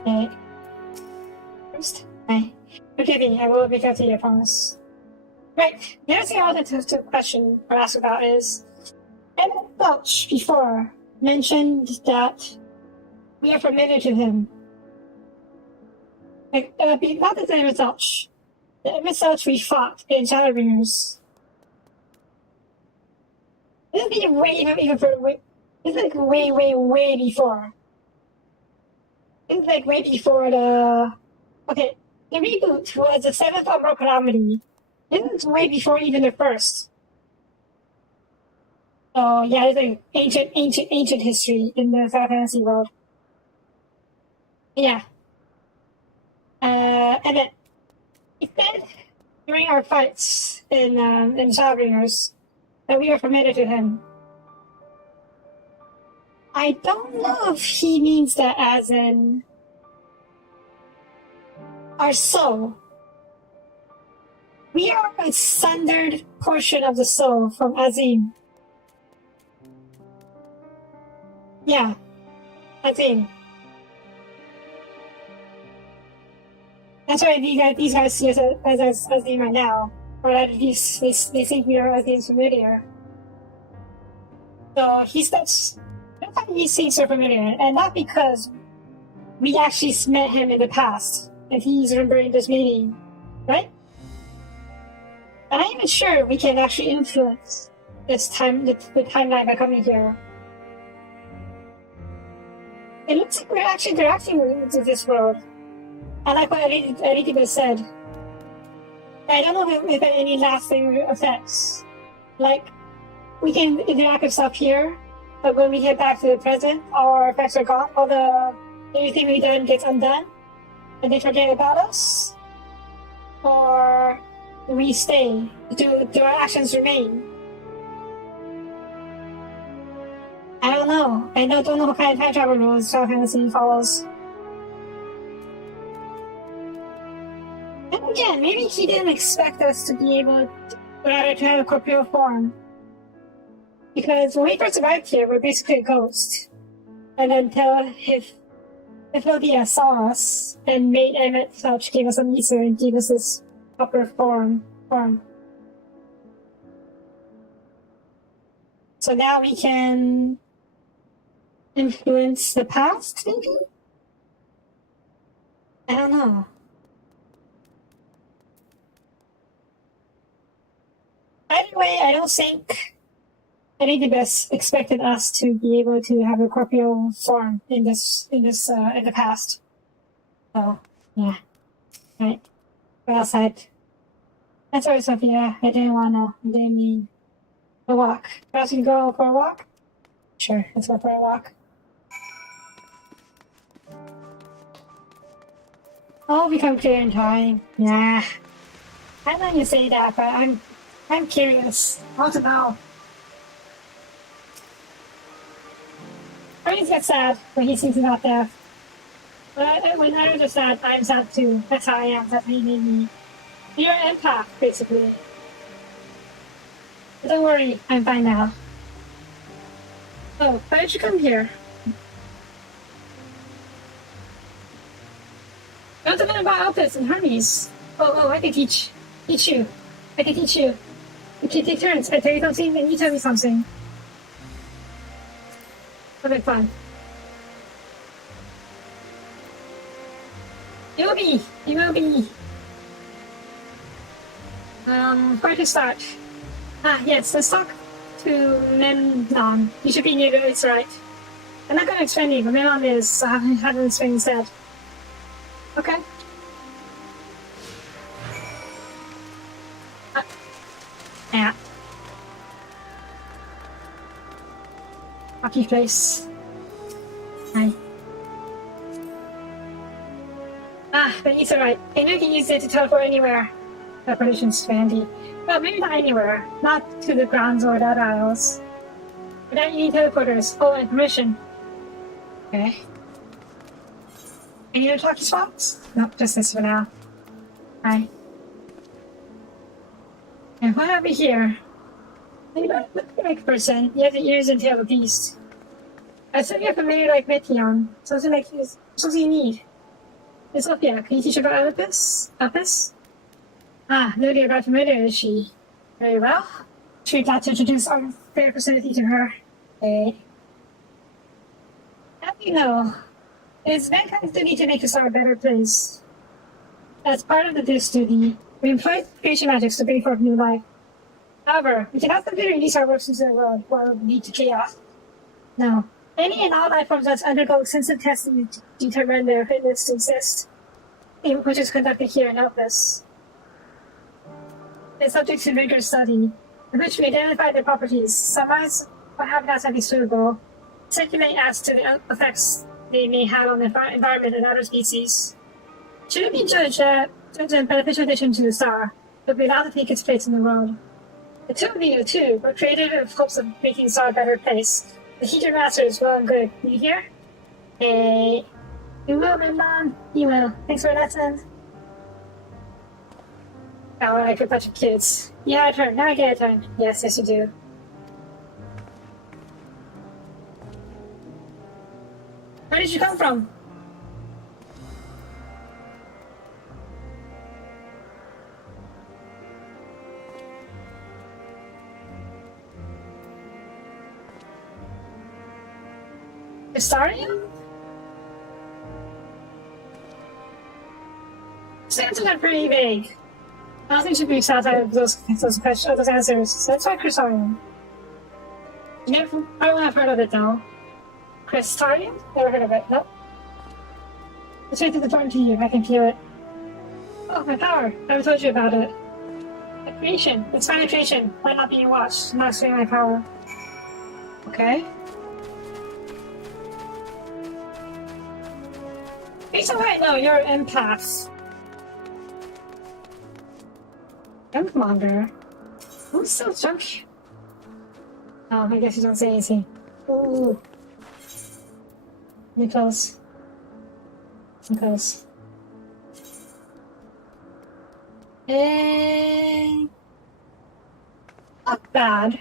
Okay. First, hi. Forgive me, I will make up to you, I promise. Right, the other thing I wanted to question or ask about is, Emmett Welch before mentioned that we are permitted to him. Like, not the Emmett Welch. The Emmett Welch we fought in Shadowbringers. This is even further. This is like way before. This is like way before the. Okay, the reboot was the 7th Umbral Calamity. This is way before even the first. So yeah, it's like ancient history in the Final Fantasy world. Yeah. And then he said during our fights in Shadowbringers that we are permitted to him. I don't know if he means that as in our soul. We are a sundered portion of the soul from Azim. Yeah, Azim. That's why these guys see us as Azim right now. Or at least they think we are Azim's familiar. So he starts. That's why he seems so familiar, and not because we actually met him in the past, and he's remembering this meeting, right? And I'm even sure we can actually influence this the timeline by coming here. It looks like we're actually interacting with this world. I like what Elitiba said. I don't know if there are any lasting effects. Like, we can interact with stuff here, but when we head back to the present, our effects are gone. Everything we've done gets undone, and they forget about us. Or we stay. Do our actions remain? I don't know. I don't know what kind of time travel rules Final Fantasy follows. And again, maybe he didn't expect us to be able to have a corporeal form. Because when we first arrived here, we're basically a ghost. And until if Lydia saw us and made Emmett Welch gave us an Easter and gave us this proper form. So now we can influence the past, maybe? I don't know. Either way, I don't think Elitiba expected us to be able to have a corporeal form in the past. So, yeah. Right. We're outside. That's alright, Sophia. I didn't mean a walk. Perhaps we can go for a walk? Sure, let's go for a walk. I'll become clear in time. Yeah. I know you say that, but I'm curious. I want to know. I always get sad when he thinks about death. But when others are sad, I'm sad too. That's how I am. That's how you made me. You're an empath, basically. But don't worry, I'm fine now. Oh, why did you come here? I want to learn about outfits and harmonies. Oh, I can teach you. I can teach you. We can take turns. I tell you something, and you tell me something. Okay, fun. You will be. Where to start? Yes, let's talk to Memnon. You should be near the it's right. I'm not gonna explain you, but Memnon is, I have to explain instead. Okay? spooky place. Hi. Ah, but it's alright. I know you can use it to teleport anywhere. Teleportation's handy. Well, maybe not anywhere. Not to the grounds or the isles. Without you need teleporters. Oh, and permission. Okay. Any other talkie spots? Nope, just this for now. Hi. And what have we here? You don't look like a person. You have the ears and tail of a beast. I said you're familiar like Meteon. Something you need. It's Soapie. Can you teach about Olympus? Olympus? Ah, nobody about familiar, is she? Very well. Should be glad to introduce our fair facility to her. Hey. How do you know? It is mankind's duty to make the star a better place. As part of this duty, we employ creation magics to bring forth new life. However, we cannot simply release our works into the world or lead to chaos. No. Any and all life forms must undergo extensive testing to determine their fitness to exist, which is conducted here in Elpis. It's subject to rigorous study, in which we identify their properties, summarize what habitats might be suitable, speculate as to the effects they may have on the environment and other species. Should it be judged a beneficial addition to the star, it would be allowed to take its place in the world. The two of you, too, were created in hopes of making the star a better place. The Heater Master is well and good. You hear? Hey. You will, Mimon. You will. Thanks for that, son. Oh, like a bunch of kids. Yeah, a turn. Now I get a turn. Yes, you do. Where did you come from? Astarian? Those answers are pretty vague. I don't think should be outside of those questions, those answers. So let's try Crystarian. I won't have heard of it though. Crystarian? Never heard of it. Nope. It's right to the front to you. I can feel it. Oh, my power. I haven't told you about it. A creation. It's my creation. Might not be watched. I'm not showing my power. Okay. Based on what I know, you're an empath. Junkmonger? Who's so junk? Oh, I guess you don't say anything. Ooh. Nichols. Nichols. Not bad.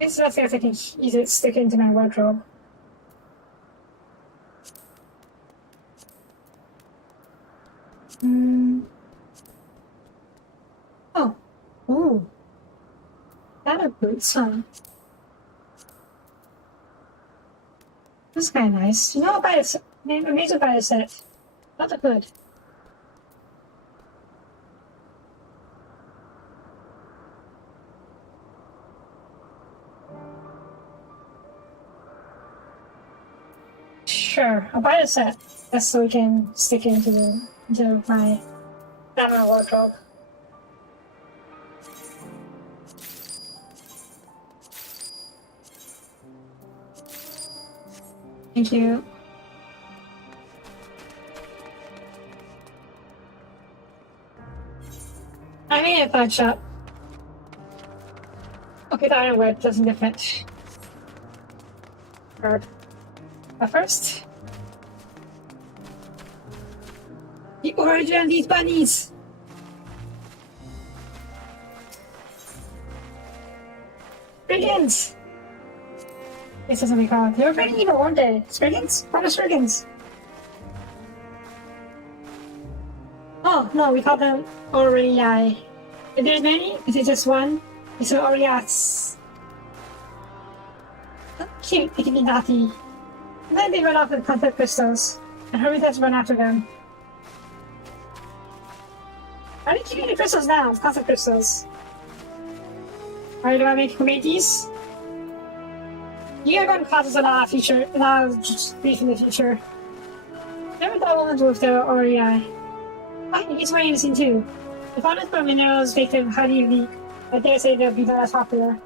I guess that's the thing I can use it, stick it into my wardrobe. Oh. Ooh. That a boots, huh? This is kind of nice. You know, I'll buy a set. I'm amazed to buy a set. Not a hood. Sure, I'll buy a set. Just so we can stick it into my wardrobe. Thank you. I made a thought shop. Okay, the iron word doesn't different. But first, the origin of these bunnies. Brigands! This doesn't recall. They were pretty evil, weren't they? Spriggans? What are Spriggans? Oh, no, we call them Oriai. If there's many, is it just one? It's an Oriats. Cute, they can be naughty. And then they run off with concept crystals, and hermits run after them. Why are you keeping the crystals now? It's concept crystals. Alright, do I make these? You are going to cause us a lot of grief in the future. Never thought we'll live with the Oriai. Oh, he's wearing this thing too. The fondness for minerals make them highly unique. I dare say they'll be less popular.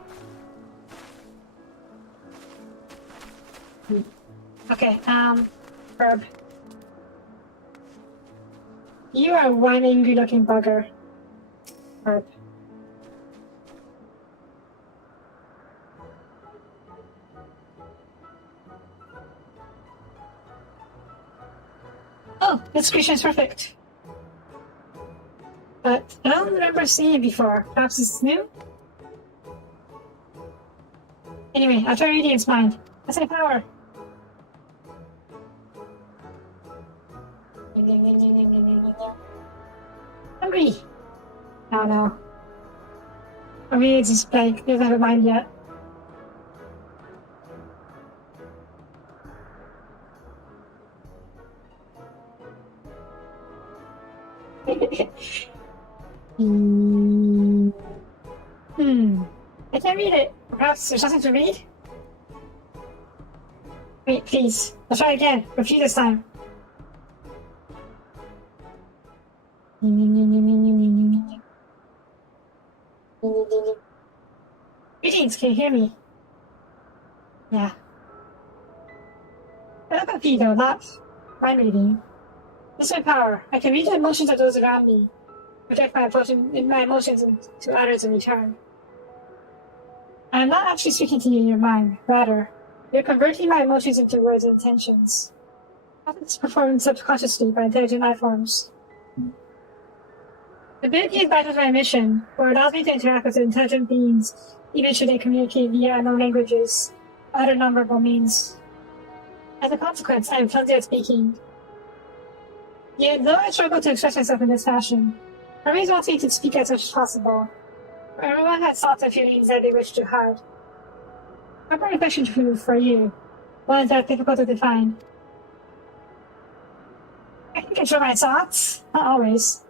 Okay, Herb. You are one angry looking bugger. Herb. Oh, this creature is perfect. But I don't remember seeing it before. Perhaps it's new? Anyway, I'll try Radiant's Mind. I say power. Hungry. Oh no. I mean, it's just like, doesn't have a mind yet. I can't read it. Perhaps there's nothing to read? Wait, please. I'll try again. Repeat this time. Greetings, can you hear me? Yeah. Telepathy, though, not mind reading. This is my power. I can read the emotions of those around me. Project my emotions to others in return. I'm not actually speaking to you in your mind. Rather, you're converting my emotions into words and intentions. It's performed subconsciously by intelligent life forms. The ability is vital to my mission, for it allows me to interact with intelligent beings, even should they communicate via unknown languages, or other nonverbal means. As a consequence, I am clumsy at speaking. Yet, though I struggle to express myself in this fashion, I always want me to speak as much as possible. Everyone has thoughts and feelings that they wish to hide. I have a question for you, one that are difficult to define. I can control my thoughts, not always.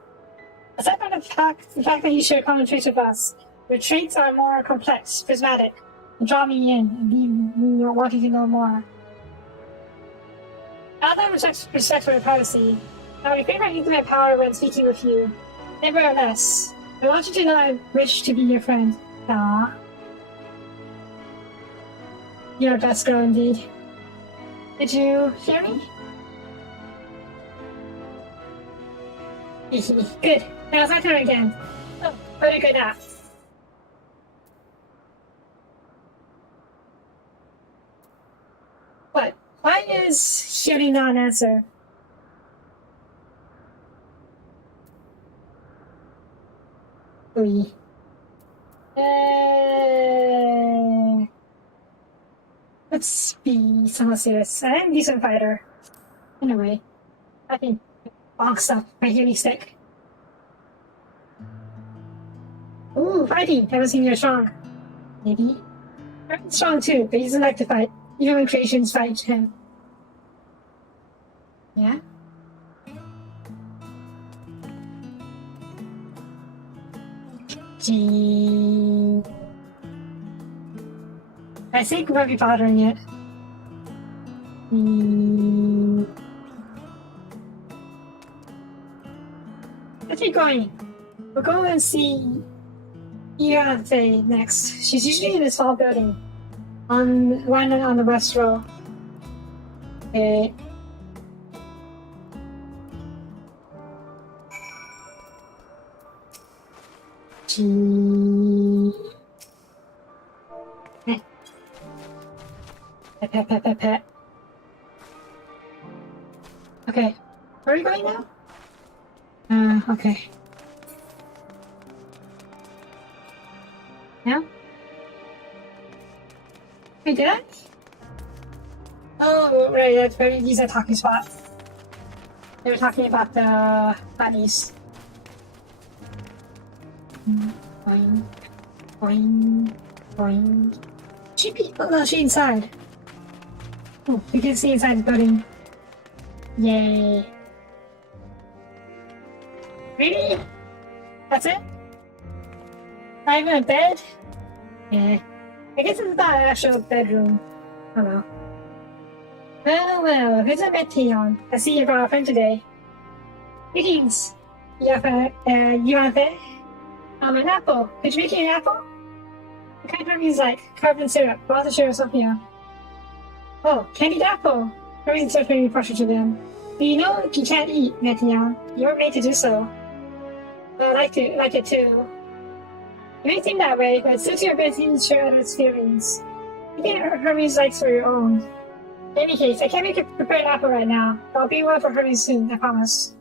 Aside from the fact that you share common traits with us, your traits are more complex, prismatic, and draw me in and leave me wanting to know more. Out of respect for your privacy, I will refrain from using my power when speaking with you. Nevertheless, I want you to know I wish to be your friend. Aww. You're a best girl indeed. Did you hear me? Good. Now it's my turn again. Oh, very good now. What? Why is hearing not an answer? Oui. Let's be somewhat serious. I am a decent fighter. Anyway, I think boxed up my healing stick. Ooh, fighting! Haven't seen you strong. Maybe. I'm strong too, but he doesn't like to fight. Even when creations fight him. Yeah? Gee. I think we might be bothering it. Let's keep going. We'll go and see XIV next. She's usually in a small building. One on the west row. Okay. Pet. Okay. Where are we going now? Okay. Yeah? Wait, did I? Oh, right, that's very these are talking spots. They were talking about the bunnies. Boing, boing, boing. Oh no, she inside. Oh, you can see inside the building. Yay. Really? That's it? Not even a bed? Yeah. I guess it's not an actual bedroom. Oh no. Well, who's a Meteon? I see you brought a friend today. Greetings. You want that? An apple. Could you make me an apple? What kind of fruit is like? Carved in syrup. What's the sugar, Sophia? Oh, candied apple. No reason to be partial to them. But you know you can't eat, Meteon. You were made to do so. But I like it too. You may think that way, but it's still to your ability to share other experience. You can Hermes likes for your own. In any case, I can't make a prepared apple right now, but I'll be one for Hermes soon, I promise.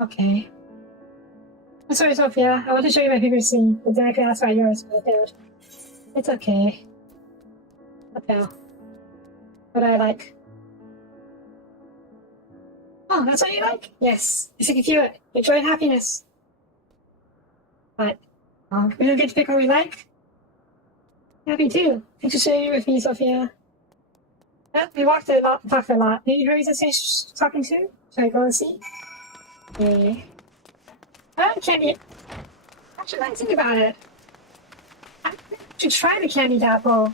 Okay. I'm sorry, Sophia. I want to show you my favorite scene, but then I could ask about yours, but I failed. It's okay. I fail. What do I like? Oh, that's what you like? Yes. Yes, I can feel it. Your joy and happiness. But, we don't get to pick what we like? Happy too. Thanks for sharing with me, Sophia. Yeah, we walked a lot, talked a lot. Maybe Hurry's the talking to? Should I go and see? Okay. Candy. Actually, I think about it. I should try the candied apple.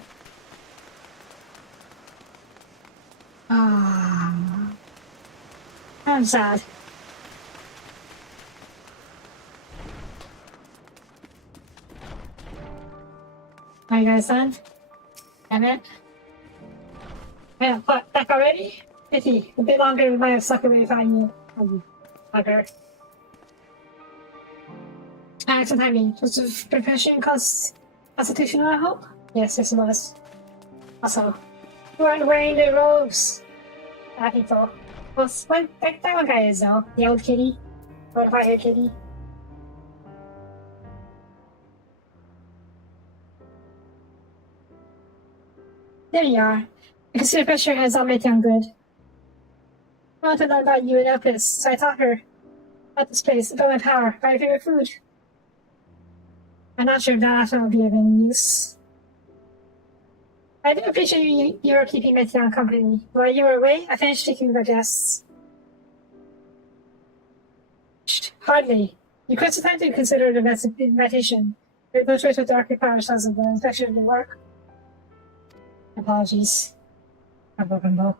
I'm sad. Are you guys done? Damn it. Yeah, what? Back already? Pity. A bit longer we might have sucked away without you. Fucker. Some timing. Was the profession constitutional, I hope? Yes, it was. Also, you weren't wearing the robes. I think so. Well, that one guy is though. The old kitty. Or the white-haired kitty. There you are. I consider pressure has all made you good. I want to learn about you and Elpis, so I taught her about this place, about my power, about your favorite food. I'm not sure if that actually will be of any use. I do appreciate you were keeping Meteon company. While you were away, I finished taking the guests. Hardly. You quit the time to consider the invitation. There's no choice with darker power cells of the inspection of your work. Apologies. Rumble.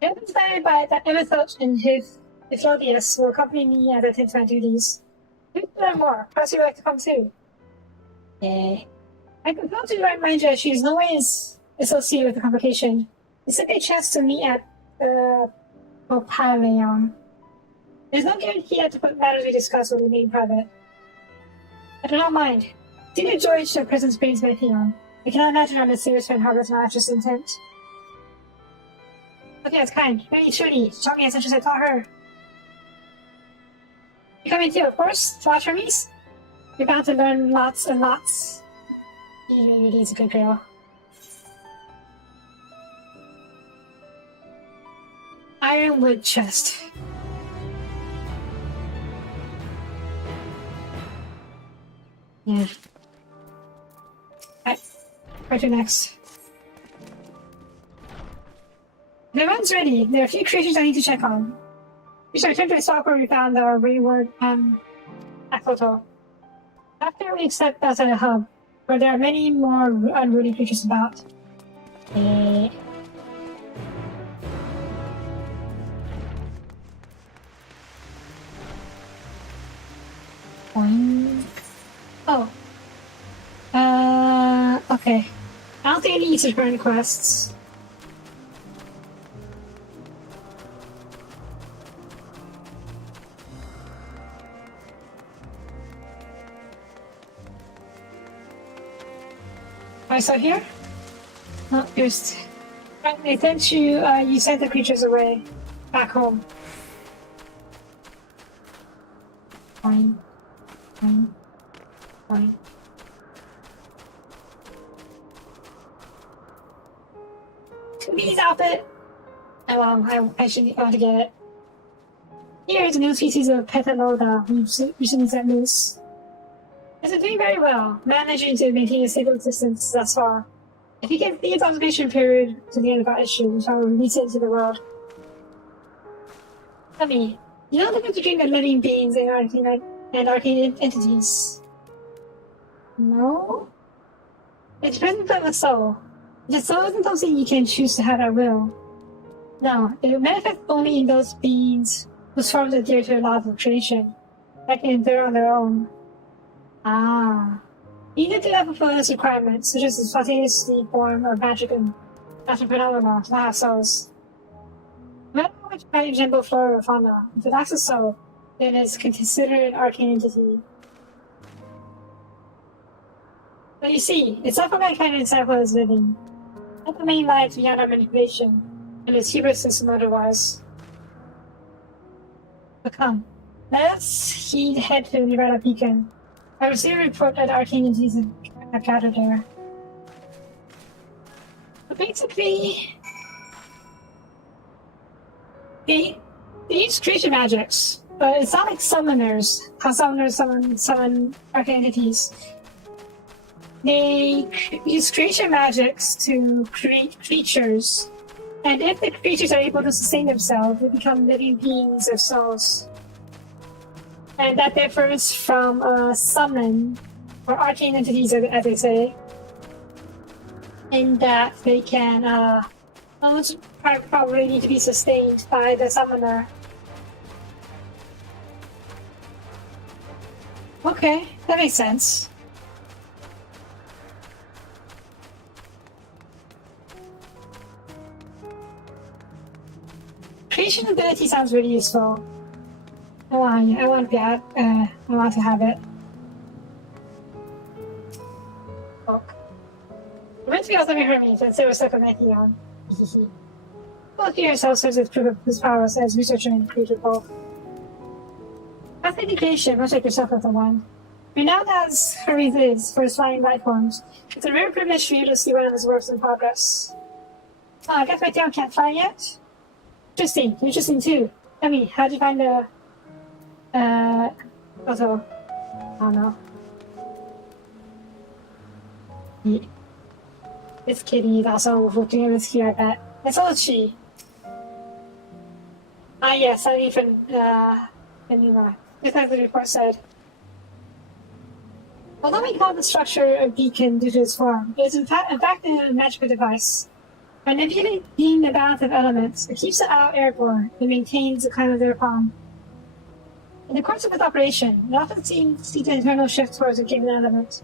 It was decided by that Emethot and his Ephlodius will accompany me as I tend to my duties. You can learn more. Perhaps you'd like to come too. I compelled to remind you that she is no ways associated with the convocation. It's a big chance to meet at Opaleon. There's no guarantee that the matters we discuss will remain private. I do not mind. Did you enjoy your presence brings Meteon? I cannot imagine how mysterious friend harbors malicious intent. Okay, that's kind. Very truly. She taught me as much as I taught her. You coming too, of course? To watch Hermes? You're bound to learn lots and lots. She really is a good girl. Ironwood chest. Yeah. Alright. Where to next? The run's ready. There are a few creatures I need to check on. We should return to the spot where we found our reward, Akfoto. After we stepped outside the hub, where there are many more unruly creatures about. Oh. Okay. I don't think I need to return quests. I saw here? No, just. They sent you, you sent the creatures away. Back home. Fine. Fine. Fine. Bee's outfit! Oh, well, I should want to get it. Here is a new species of Petaloda we recently set loose. It's doing very well, managing to maintain a stable existence thus far. If you get the observation period to the end of our issue, we shall release it into the world. Tell me, you know the difference between the living beings and arcane entities? No? It's present from the soul. The soul isn't something you can choose to have at will. No, it manifests only in those beings whose forms adhere to the laws of creation, that can endure on their own. Ah. You need to fulfill those requirements, such as the spontaneously born or magic and natural phenomena, to not have souls. much might resemble flora or fauna. If that's so, then it's considered an arcane entity. But you see, it's not for mankind and cycle is living. Not the main lies beyond our manipulation, and its hubris system otherwise. But come, let's head to Nevada Beacon. I received a report that arcane entities have gathered there. But basically, they use creature magics, but it's not like summoners. How summoners summon arcane entities. They use creature magics to create creatures, and if the creatures are able to sustain themselves, they become living beings of souls. And that differs from summon, or arcane entities as they say, in that they can almost probably need to be sustained by the summoner. Okay, that makes sense. Creation ability sounds really useful. I want that. I want to have it. Look. It reminds me of something Hermes and so was stuck with Metheon. Both you yourself serves as proof of his powers as researcher and creator both. Authentication, much like yourself with the one. Renowned as Hermes is for his flying life forms, it's a rare privilege for you to see one of his works in progress. Oh, I guess Metheon can't fly yet? Interesting too. Tell me, how'd you find the also, I don't know. This kitty is also doing this here, I bet. And so is she. Ah, yes, I even, just as the report said. Although we call the structure a beacon due to its form, it is in fact a magical device. By manipulating the balance of elements, it keeps the owl airborne and maintains the climate thereupon. In the course of its operation, it often seems the internal shift towards a given element.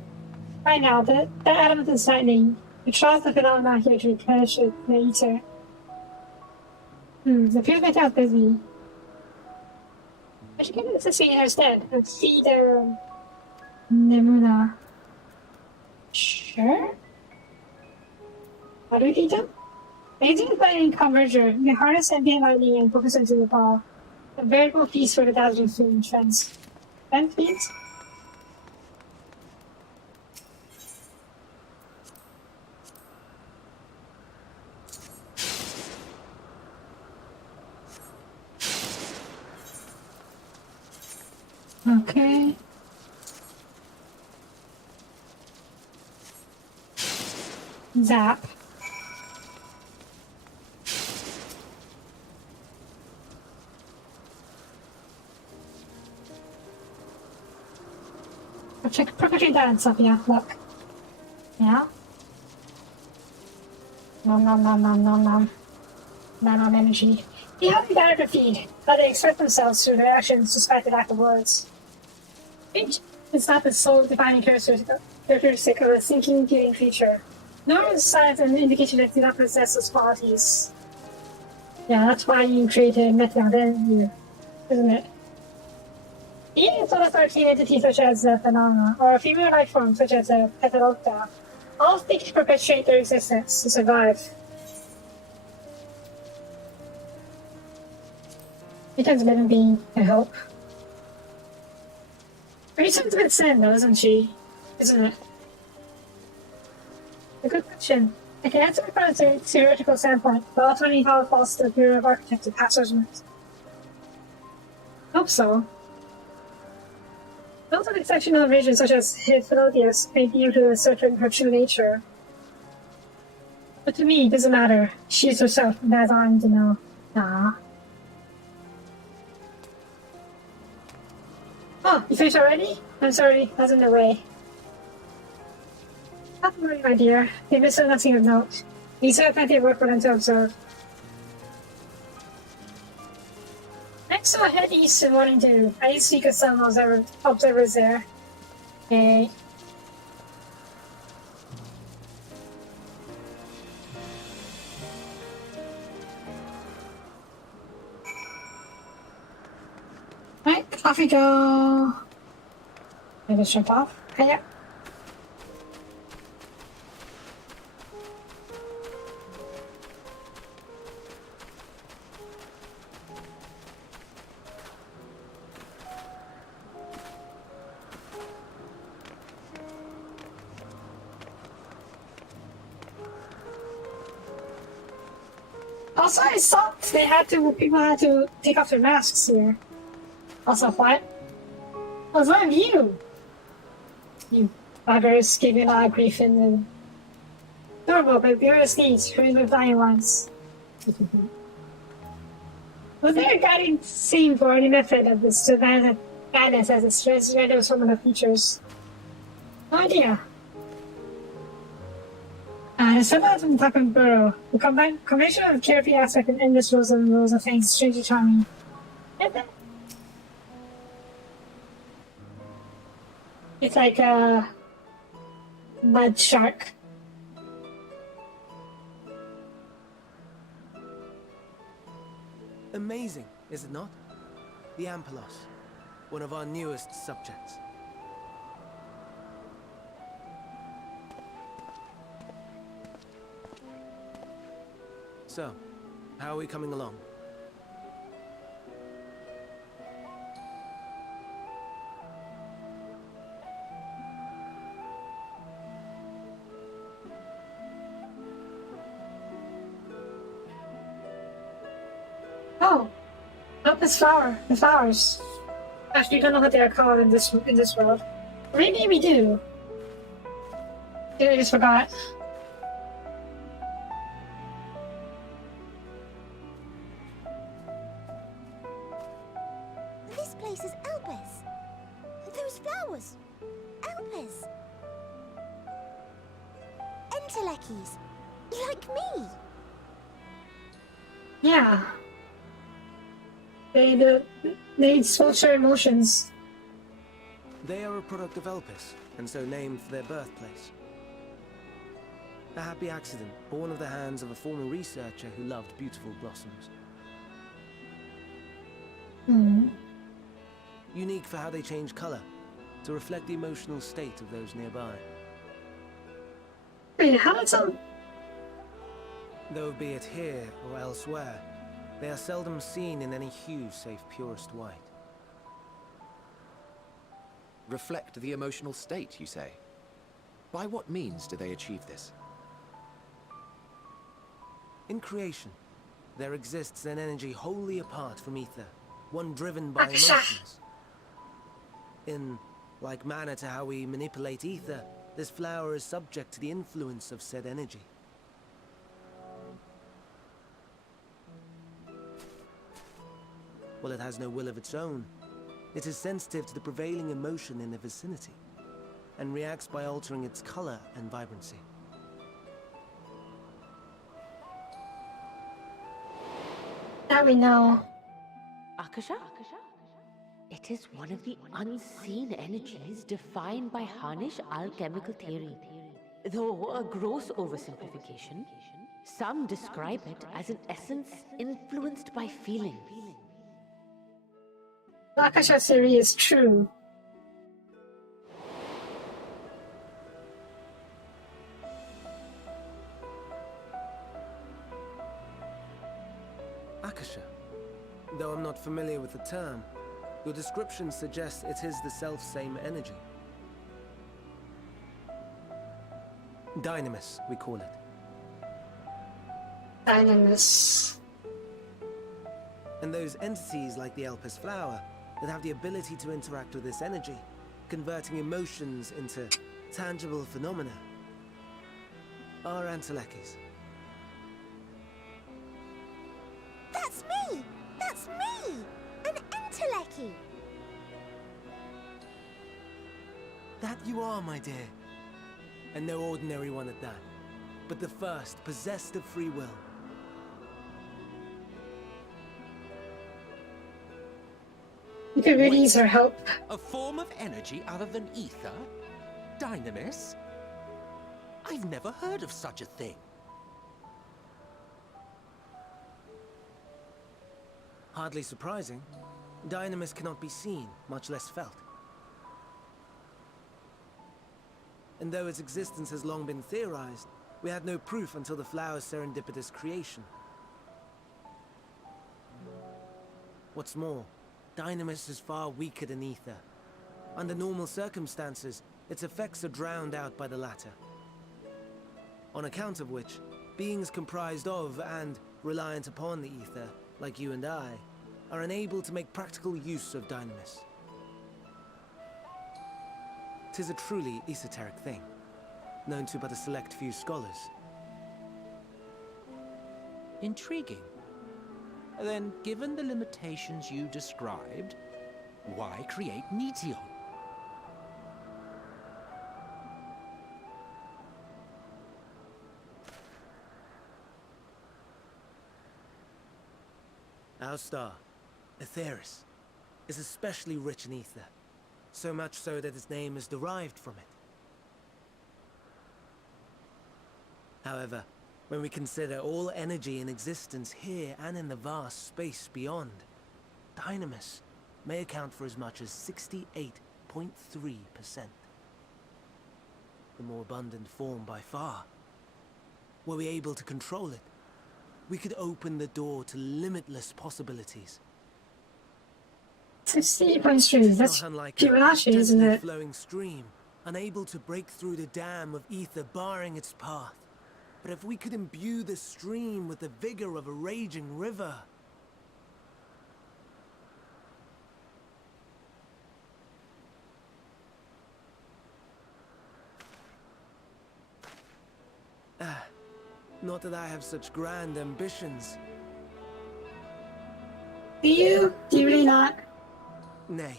Right now, that element is lightning. It draws the phenomena here to replenish the ether. It appears my town's busy. I should give it this in instead and feed Nemuna. Sure? How do we feed them? By using the lightning converger, you can harness ambient lightning and focus into the ball. A veritable piece for the dazzling food trends. Then feeds? Okay. Zap. Check perpetrate that and stuff, yeah, look. Yeah? Nom nom nom nom nom nom. Nom energy. See how they gather to feed, how they express themselves through their actions despite the lack of words. It's not the sole defining characteristic of a thinking, feeling creature, nor is science an indication that they do not possess those qualities. Yeah, that's why you created Metheon, didn't you? Isn't it? Even if some arcane entities such as phenomena, or a female life form such as a Petalocta, all seek to perpetuate their existence to survive. Metheon's a living being, I hope. Reason's a bit sin, though, isn't she? Isn't it? A good question. I can answer it from a theoretical standpoint, but ultimately how it falls to the Bureau of Architects to pass judgment. Hope so. Those with exceptional regions such as Hypnodius may be able to ascertain her true nature. But to me, it doesn't matter. She is herself, and that's all I need to know. Ah. Oh, you finished already? I'm sorry, I was in the way. Not worry, my dear. They missed nothing of note. We still have plenty of work for them to observe. Next, I'll head east in morning dew. I need to speak with some observers there. Okay. Off we go. I just jump off. Yeah. Also, I saw people had to take off their masks here. Also, what? Was one of you? You buggers gave me a lot of grief in the normal but purest needs, who with dying ones. Was there a guiding scene for any method of this to madness as it stretches random some of the features? No idea. It's about from Tucking Burrow. The combination of carefree aspect and endless rows of things is strangely charming. It's like a mud shark. Amazing, is it not? The Ampelos, one of our newest subjects. So, how are we coming along? Oh, this flower. The flowers. Actually, I don't know what they are called in this world. Maybe we do. I just forgot. This place is Elpis. Those flowers. Elpis. Entelekis. Like me. Yeah. They sponsor emotions. They are a product of Elpis, and so named for their birthplace. A happy accident, born of the hands of a former researcher who loved beautiful blossoms. Unique for how they change color, to reflect the emotional state of those nearby. Wait, how did some... Though be it here or elsewhere, they are seldom seen in any hue save purest white. Reflect the emotional state, you say? By what means do they achieve this? In creation, there exists an energy wholly apart from ether, one driven by emotions. In like manner to how we manipulate ether, this flower is subject to the influence of said energy. Well, it has no will of its own. It is sensitive to the prevailing emotion in the vicinity, and reacts by altering its color and vibrancy. Now we know. Akasha? It is one of the unseen energies defined by Harnish alchemical theory. Though a gross oversimplification, some describe it as an essence influenced by feeling. Akasha theory is true. Akasha. Though I'm not familiar with the term, your description suggests it is the self-same energy. Dynamis, we call it. Dynamis. And those entities like the Elpis flower that have the ability to interact with this energy, converting emotions into tangible phenomena, are Entelekis. That's me! That's me! An Enteleki! That you are, my dear. And no ordinary one at that, but the first possessed of free will. You could really use our help. A form of energy other than ether? Dynamis? I've never heard of such a thing. Hardly surprising. Dynamis cannot be seen, much less felt. And though its existence has long been theorized, we had no proof until the flower's serendipitous creation. What's more, Dynamis is far weaker than ether. Under normal circumstances, its effects are drowned out by the latter. On account of which, beings comprised of and reliant upon the ether, like you and I, are unable to make practical use of Dynamis. 'Tis a truly esoteric thing, known to but a select few scholars. Intriguing. Then, given the limitations you described, why create Meteon? Our star, Aetheris, is especially rich in ether, so much so that its name is derived from it. However, when we consider all energy in existence here and in the vast space beyond, Dynamis may account for as much as 68.3%. The more abundant form by far. Were we able to control it, we could open the door to limitless possibilities. 68.3, that's Not unlike Fibonacci, isn't gently it? flowing stream, unable to break through the dam of ether barring its path. But if we could imbue the stream with the vigor of a raging river... Not that I have such grand ambitions. Do you? Do you really not? Nay.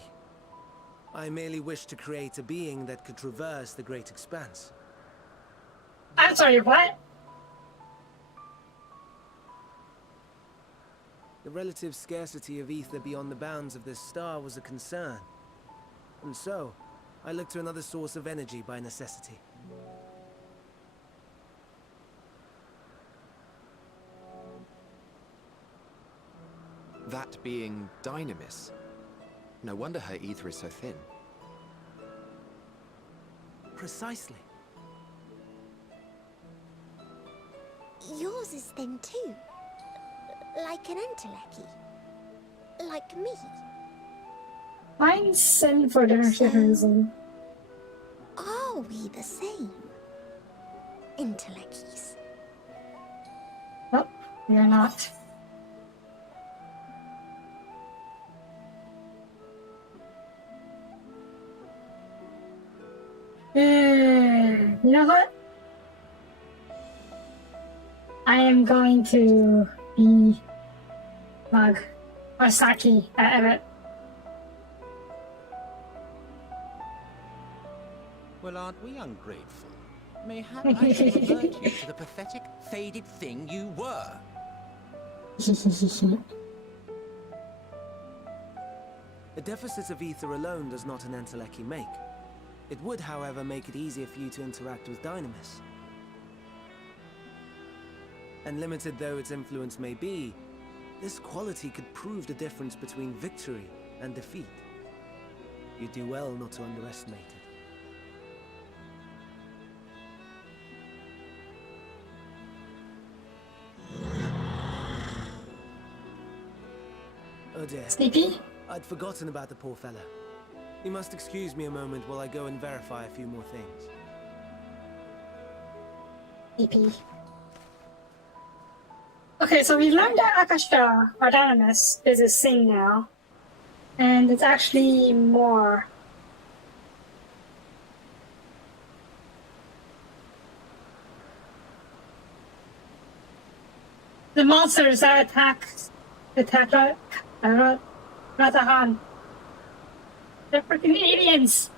I merely wish to create a being that could traverse the great expanse. I'm sorry, what? The relative scarcity of ether beyond the bounds of this star was a concern. And so, I looked to another source of energy by necessity. That being Dynamis. No wonder her ether is so thin. Precisely. Yours is thin too. Like an entelechy. Like me. Mine's sin for different reason. Are we the same? Entelecchies. Nope, you're not. You know what? I am going to be Mug or Saki at Everett. Well, aren't we ungrateful? Mayhap I should revert you to the pathetic, faded thing you were. A deficit of ether alone does not an entelechy make. It would, however, make it easier for you to interact with Dynamis. And limited though its influence may be, this quality could prove the difference between victory and defeat. You do well not to underestimate it. Oh dear. Sleepy? I'd forgotten about the poor fella. You must excuse me a moment while I go and verify a few more things. Sleepy. Okay, so we've learned that Akasha, or Dynamis, is a thing now. And it's actually more. The monsters that attack Ratahan. They're freaking aliens!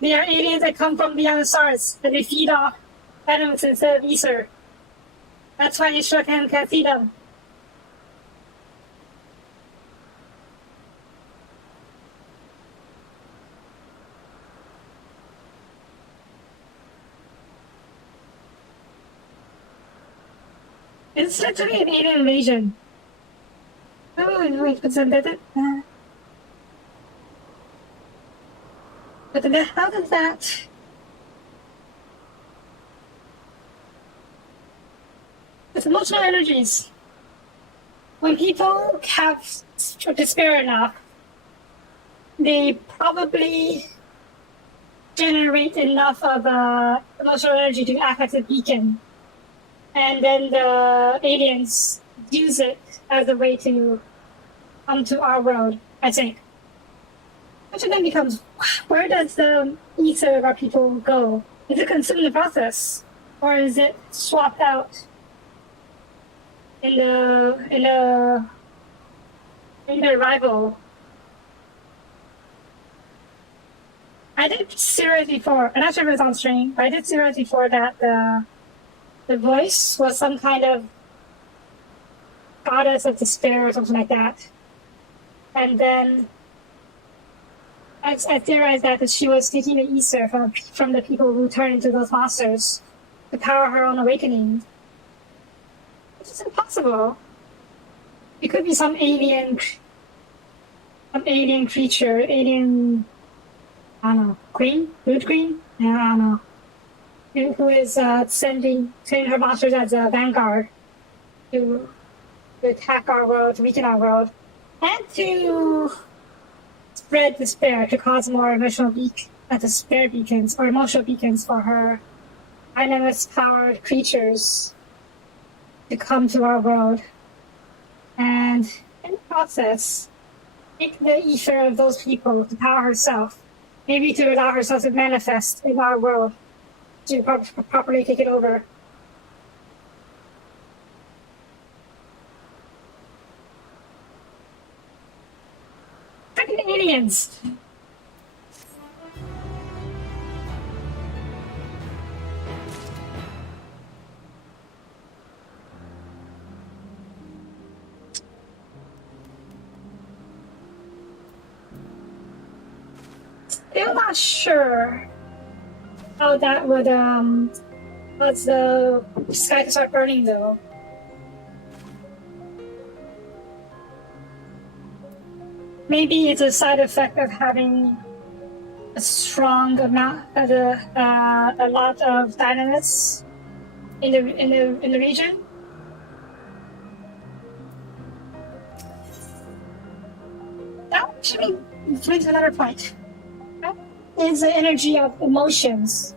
They are aliens that come from beyond the stars, and they feed off animals instead of ether. That's why Ishrakan can't feed them. It's literally an alien invasion. Oh, wait, but then how does that... It's emotional energies. When people have despair enough, they probably generate enough of emotional energy to act as a beacon. And then the aliens use it as a way to come to our world, I think. Which then becomes, where does the ether of our people go? Is it consumed in the process? Or is it swapped out in the arrival? I did theorize before, and actually it was on stream, but I did theorize before that the voice was some kind of goddess of despair or something like that. And then I theorized that she was taking the ether from the people who turned into those monsters to power her own awakening. Which is impossible. It could be some alien creature, I don't know, queen? Root queen? I don't know. Who is sending her monsters as a vanguard to attack our world, to weaken our world, and to spread despair, to cause more despair beacons, or emotional beacons for her animus-powered creatures to come to our world. And in the process, take the ether of those people to power herself. Maybe to allow herself to manifest in our world, to properly take it over. Fucking aliens! Still not sure how that would cause the sky to start burning though. Maybe it's a side effect of having a strong amount of a lot of dynamics in the region. That actually brings another point. Is the energy of emotions,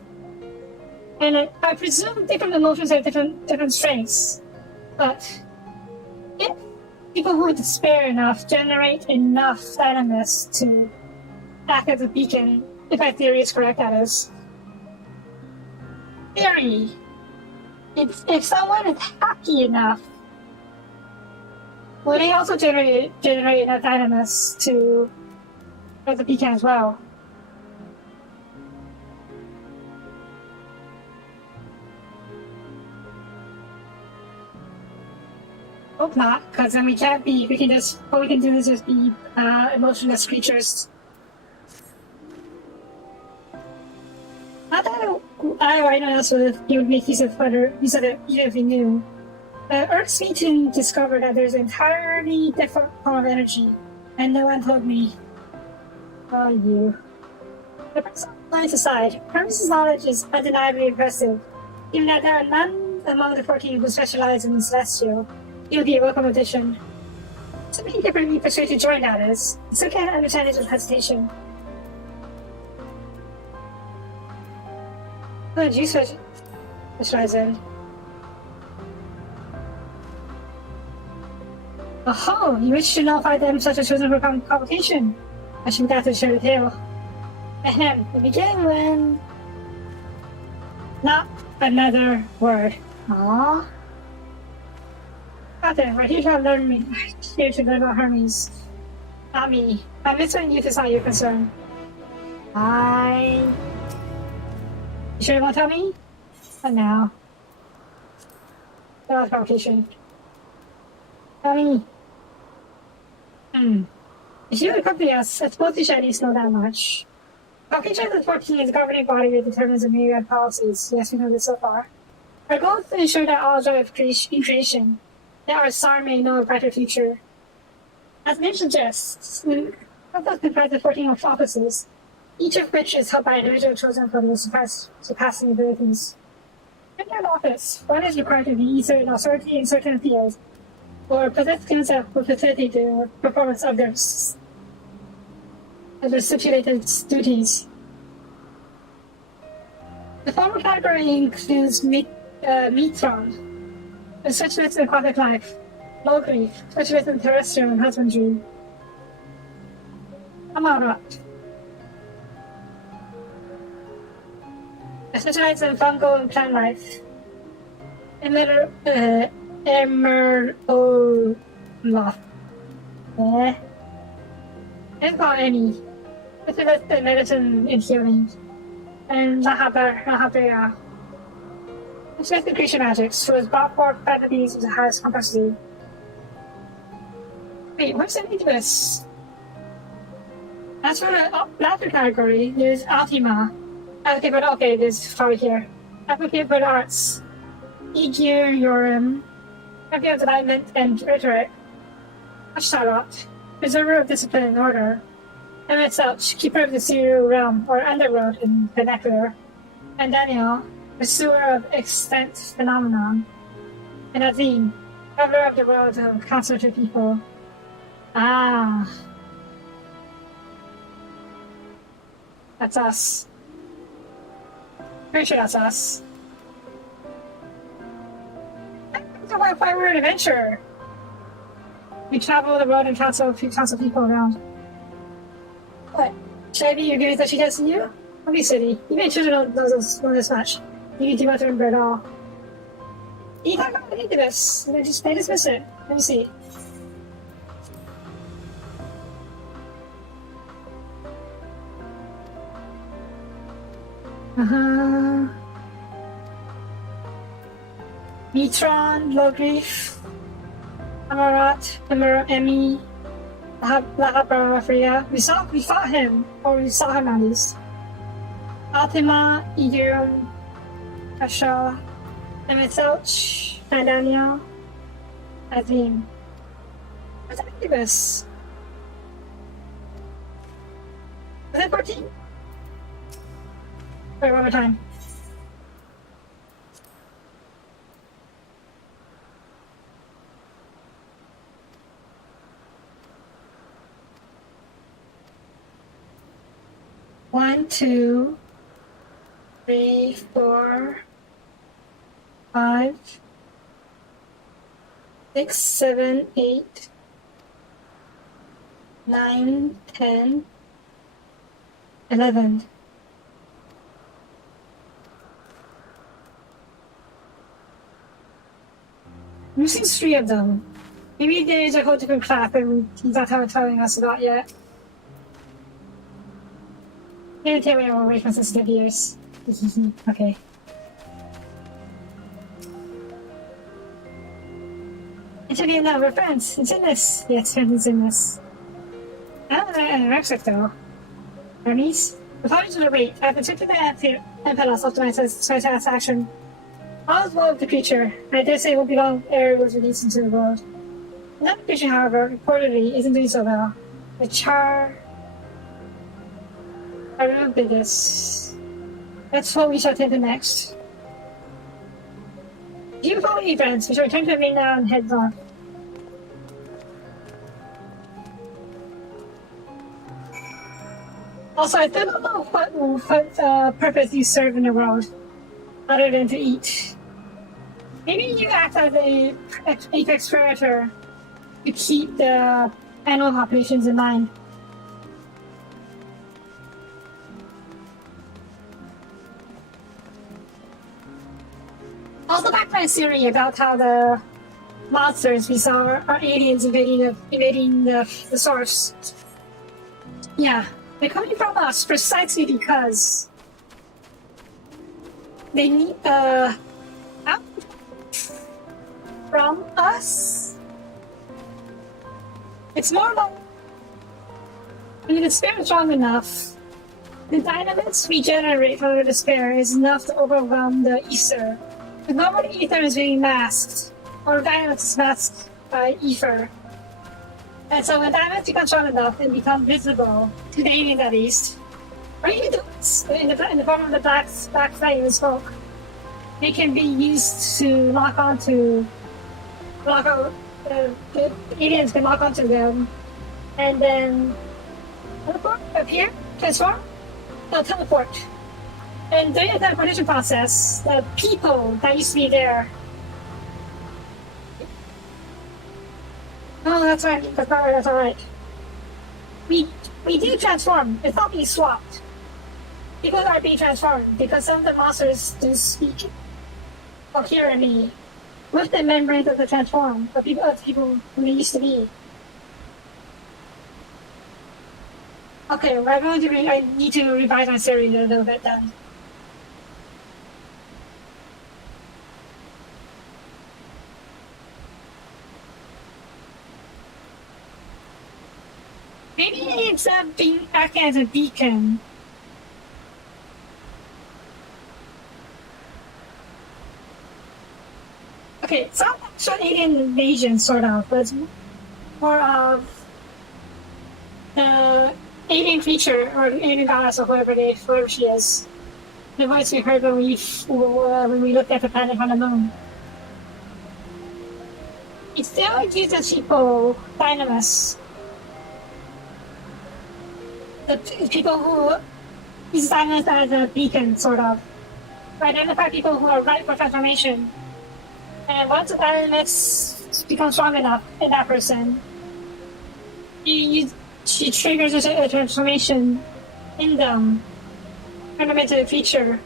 and I presume different emotions have different strengths. But if people who despair enough generate enough dynamis to act as a beacon, if my theory is correct, that is. Theory. If someone is happy enough, will they also generate enough dynamis to as a beacon as well? Hope not, because then we can't be. What we can do is just be emotionless creatures. Not that I or anyone else would make use of it, even if we knew. Earth's me to discover that there's an entirely different form of energy, and no one told me. Oh, you. The personal science aside, Hermes' knowledge is undeniably impressive. Given that there are none among the 14 who specialize in celestial, it would be a welcome addition. So many different me persuaded to join, that is. I still can't understand it with hesitation. What did you specialize in? Oh, you wish to nullify them such as chosen for complication. I should be glad to share the tale. Ahem, we begin when... Not another word. Aww. Nothing, we're here to learn about Hermes. Not me. My misspent youth is not your concern. You sure you won't tell me? Not now. That was provocation. Tell me. If you would accompany us, I suppose you should at least know that much. Caucasian of the 14 is a governing body that determines the myriad policies. Yes, we know this so far. Our goal is to ensure that all joy of in creation, that our star may know a brighter future. As the name suggests, the council comprises of 14 offices, each of which is held by an individual chosen from the surpassing abilities. In an office, one is required to be either an authority in certain fields, or possess counsel will facilitate the performance of their stipulated duties. The former category includes Metron, a specialist in aquatic life, Logri, specialist in terrestrial and husbandry, Amarat, specialized in fungal and plant life, Emeroloth, Emmy, specialist in medicine and healing, and Lahabrea, specialist in creature magics, who has brought forth abilities of the highest complexity. Wait, what's the Incubus? As for the latter category, there's Altima. Okay, but okay, there's probably here. Advocate for the arts. EQ, Urim, champion of alignment and rhetoric. Ashtarot, preserver of discipline and order. Emetzelch, keeper of the serial realm or underworld in vernacular. And Daniel, pursuer of extant phenomenon. And Azim, traveler of the world of concerted people. Ah. That's us. Pretty sure that's us. So what if I were an adventurer? We travel the road and counsel people around. What? Should I be your good that she does to you? Don't be silly. You made sure to know this much. You can do much to remember it all. You talk about the Incubus, and they dismiss it. Let me see. Metron, Logrif, Amarat, Emmy, Lahabra, we fought him, or we saw him at least. Altima, Idirum, Asha, Emetzelch, Daniel, Azim. What's that Incubus? Was that 14? Wait, one more time. One, 2, 3, 4, 5, 6, 7, 8, 9, 10, 11. We've seen 3 of them. Maybe there's a whole different class and he's not telling us about yet. Maybe tell me we're away from sensitive ears. Okay. Interview now, we're friends. It's in this. Yeah, it's in this. I don't know anorexic though. Hermes? Apologies for the wait. I've attempted to Empelos optimize action. All is well with the creature. I dare say it won't be long ere it was released into the world. Another creature, however, reportedly isn't doing so well. The I remember this. That's what we shall take next. If you follow me, friends, we shall return to the main now and head north. Also, I don't know what purpose you serve in the world, other than to eat. Maybe you act as a apex predator to keep the animal populations in mind. Also, back to my theory about how the monsters we saw are aliens invading the source. Yeah, they're coming from us precisely because they need out from us. It's more like when the despair is strong enough, the dynamics we generate from the despair is enough to overwhelm the ether. But normally ether is being masked, or dynamics is masked by ether. And so when diamonds become strong enough and become visible, to the aliens at least, or even to us, in the form of the black flame and smoke, they can be used to lock on, the aliens can lock onto them, and then teleport, appear, transform, they'll teleport. And during the teleportation process, the people that used to be there. Oh, that's right. That's alright. We do transform. It's not being swapped. People are being transformed because some of the monsters do speak coherently with the memories of the transform of people who they used to be. Okay, we're going to. I need to revise my series a little bit then. Maybe it's being acting as a beacon. Okay, it's not actual alien invasion, sort of, but it's more of the alien creature or alien goddess or whoever she is. The voice we heard when we looked at the planet on the moon. It still uses people dynamis. The people who use dynamis as a beacon, sort of, to identify people who are ripe for transformation. And once the dynamis becomes strong enough in that person, she triggers a transformation in them, turn them into a creature,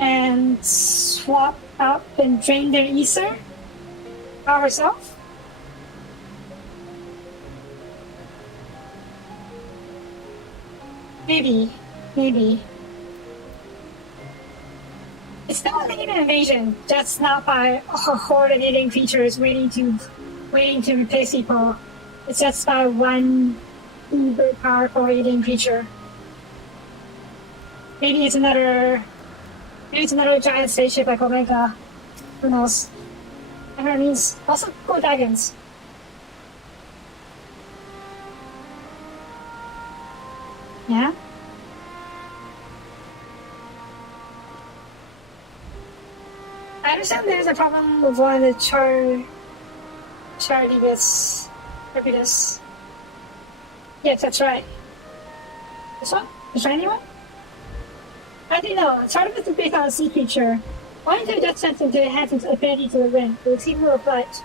and swap out and drain their ether by herself. Maybe. It's still an alien invasion, just not by a horde of alien creatures waiting to replace people. It's just by one uber powerful alien creature. Maybe it's another giant spaceship like Omega. Who knows? And her means also cool dragons. Yeah? I understand there's a problem with one of the charity bits. Happiness. Yes, that's right. This one? The shiny one? I don't know. Chart is based on a sea creature. Why don't you just send him to enhance its affinity to the wind with a signal of flight?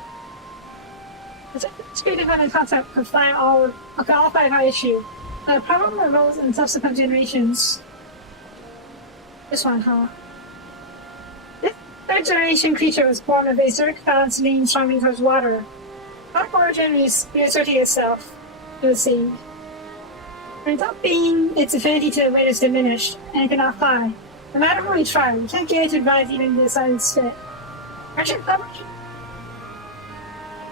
It's created on a concept of flying all five our issue. The problem arose in subsequent generations. This one, huh? This third generation creature was born of a Zerg balance lean swimming towards water. Dark origin reasserting itself, it would seem. Ends up being its affinity to the wind is diminished, and it cannot fly. No matter how we try, we can't get it to rise even to the sun's fit. Aren't you clever?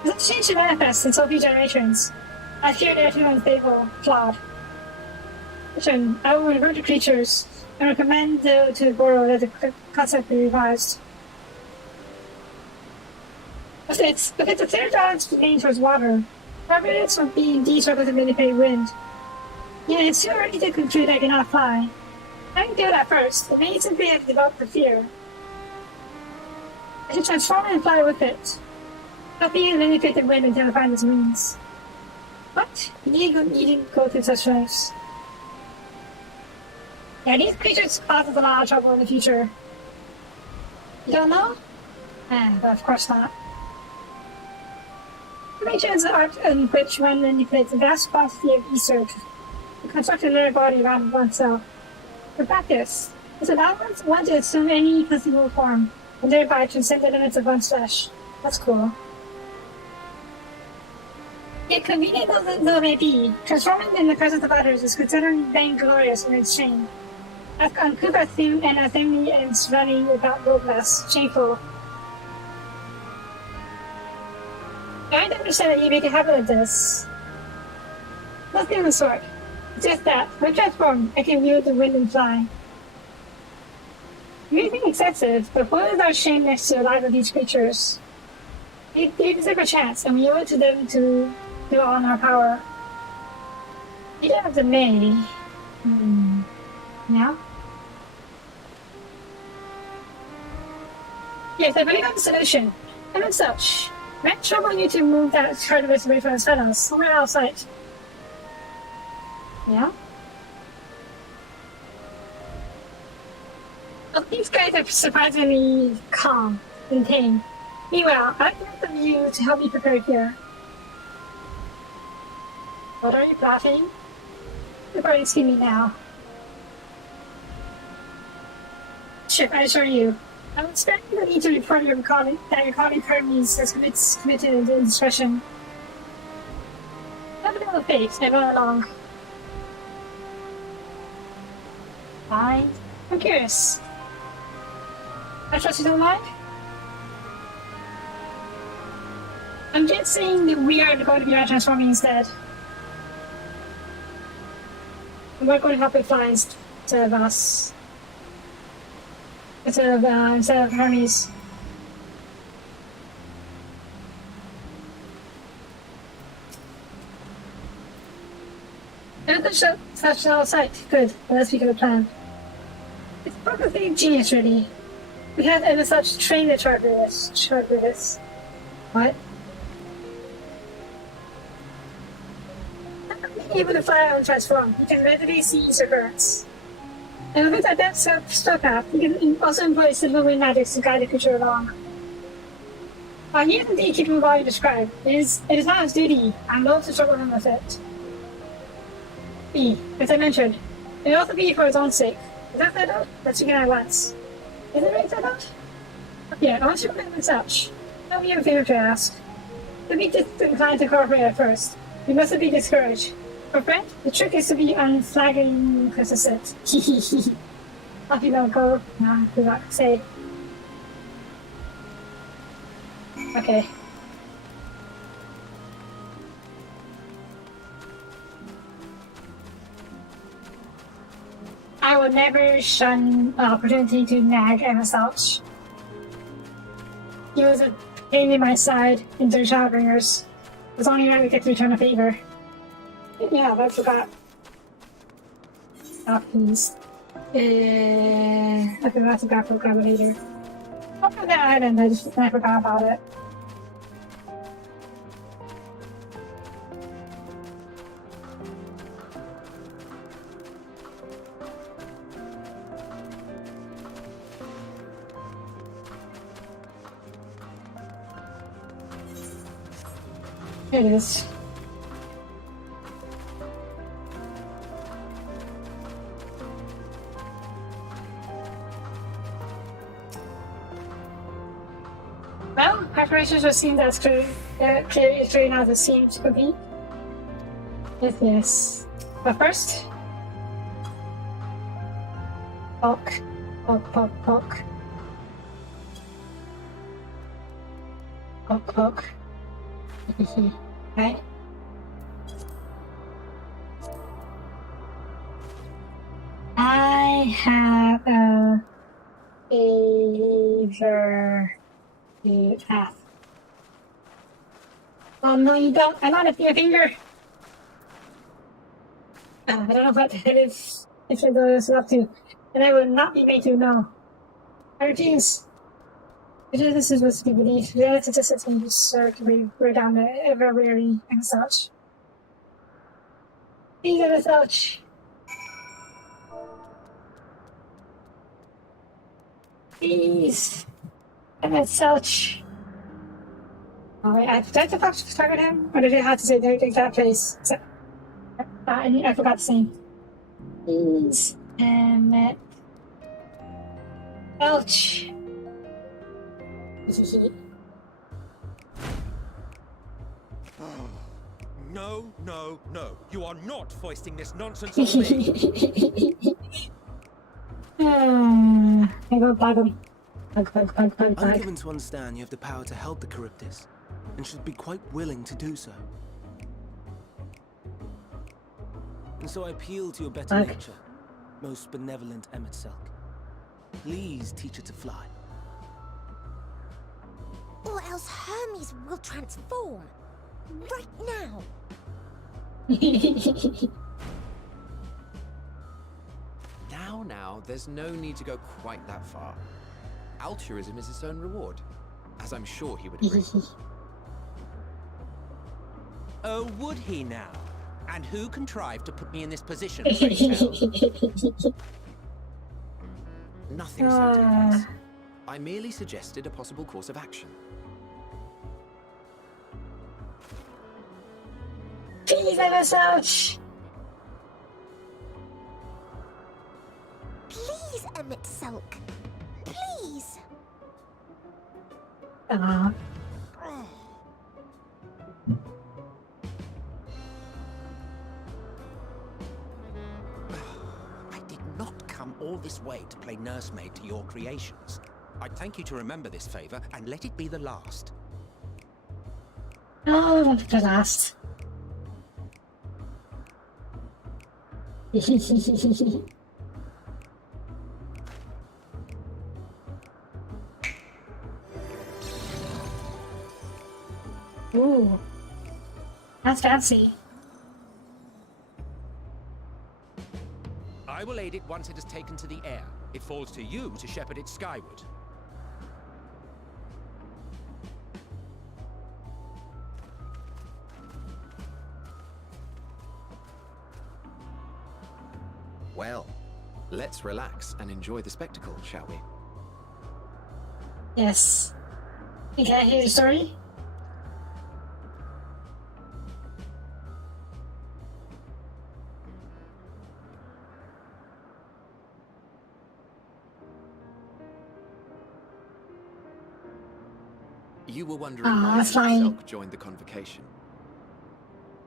This change to manifest in Soapie generations. I fear they are too unstable, flawed. Listen, I will revert to creatures and recommend to Boro that the concept be revised. If it's a third balance leaning towards water, probably it's from being struggle to manipulate wind. Yeah, it's too early to conclude I cannot fly. I can do it at first, but may simply have developed the fear. I should transform and fly with it. Not being manipulate the wind until I find its wings. What? You didn't go through such lives. Yeah, these creatures cause us a lot of trouble in the future. You don't know? But of course not. Nature is the art in which one manipulates a vast quantity of ether to construct a little body around oneself. For practice, this allows one to assume any conceivable form, and thereby transcend the limits of one's flesh. That's cool. Yet convenient though it may be, transforming in the presence of others is considered vainglorious in its shame. As uncouth as theme and assembly is running without roadless, shameful. I don't understand that you make a habit of this. Nothing of the sort. It's just that, when transformed, I can wield the wind and fly. You may think excessive, but what is our shame next to the lives of these creatures? They deserve a chance, and we owe it to them to to honor power. Leader of the May. Now? Yes, I believe I have a solution. And as such, might trouble you to move that card away from its fellows, somewhere outside. Yeah? Well, these guys are surprisingly calm and tame. Meanwhile, I'd like of you to help me prepare here. What are you plotting? You're going to see me now. Sure, I assure you. I'm expecting the need to report your colleague Hermes has committed indiscretion. Have a little faith and run along. I'm curious. I trust you don't mind? I'm guessing that we are going to be transforming instead. We're going to help it fly instead of us. Instead of Hermes. Another such an sight. Good. Well, let's speak of the plan. It's probably genius, really. We have ever such trained the Chartreus. What? Being able to fly and transform, you can readily see your birds. And with that depth path, you can also employ silverwing magics to guide the creature along. While he is indeed keeping what you described, it is not his duty, and loath to trouble him with it. B, as I mentioned, it will also be for his own sake. Is that fair out? Let's begin at once. Is it right fair out? Yeah, once your commitment's such, don't be a favor to ask. Don't be disinclined to cooperate at first. You mustn't be discouraged. For friend, the trick is to be unflagging persistent. Hehehe. Off you don't go. Nah, good luck. Say. Okay. I will never shun the opportunity to nag Emma Salch. He was a pain in my side in the Shadowbringers. It was only right we get to return a favor. Yeah, I forgot. Oh, please. I forgot to grab it later. I'll put that island, I forgot about it. Here it is. Well, preparations will seem as clearly now as it seems to be. Yes. But first, poke. Poke. Right? I have a favor to ask. Oh no, you don't. I'm not a finger. I don't know what it is. If it goes up to, and I will not be made to know. I refuse. This is supposed to be believed. Relative to systems serve to be wear down ever weary and such. These are the such. These and the such. Alright, I forgot to target him, or did I have to say the exact place? I forgot to say. These and that. Ouch. No. You are not foisting this nonsense on me. I go bug him. Bug. I'm given to understand you have the power to help the Charybdis, and should be quite willing to do so. And so I appeal to your better nature, most benevolent Emet-Selch. Please teach her to fly. Or else Hermes will transform. Right now. Now, there's no need to go quite that far. Altruism is its own reward, as I'm sure he would agree. Oh, would he now? And who contrived to put me in this position, pray tell? Nothing so devious. I merely suggested a possible course of action. Please let us out. Please, Emmett Sulk. Please. Aw. I did not come all this way to play nursemaid to your creations. I'd thank you to remember this favor and let it be the last. Oh, the last. Ooh, that's fancy. I will aid it once it has taken to the air. It falls to you to shepherd it skyward. Well, let's relax and enjoy the spectacle, shall we? Yes. You can't hear the story? You were wondering Aw, why Emmett fine. Silk joined the convocation.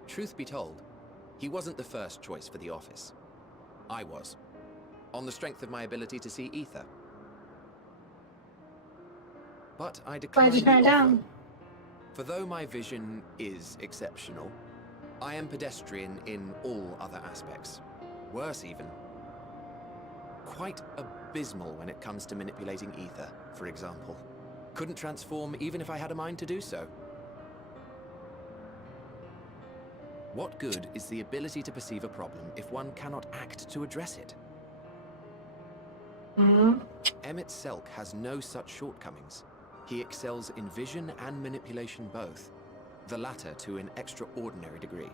Truth be told, he wasn't the first choice for the office. I was, on the strength of my ability to see ether. But I Why declined did you the turn it offer. down? For though my vision is exceptional, I am pedestrian in all other aspects. Worse even. Quite abysmal when it comes to manipulating ether, for example. Couldn't transform even if I had a mind to do so. What good is the ability to perceive a problem if one cannot act to address it? Emmett Selk has no such shortcomings. He excels in vision and manipulation both, the latter to an extraordinary degree.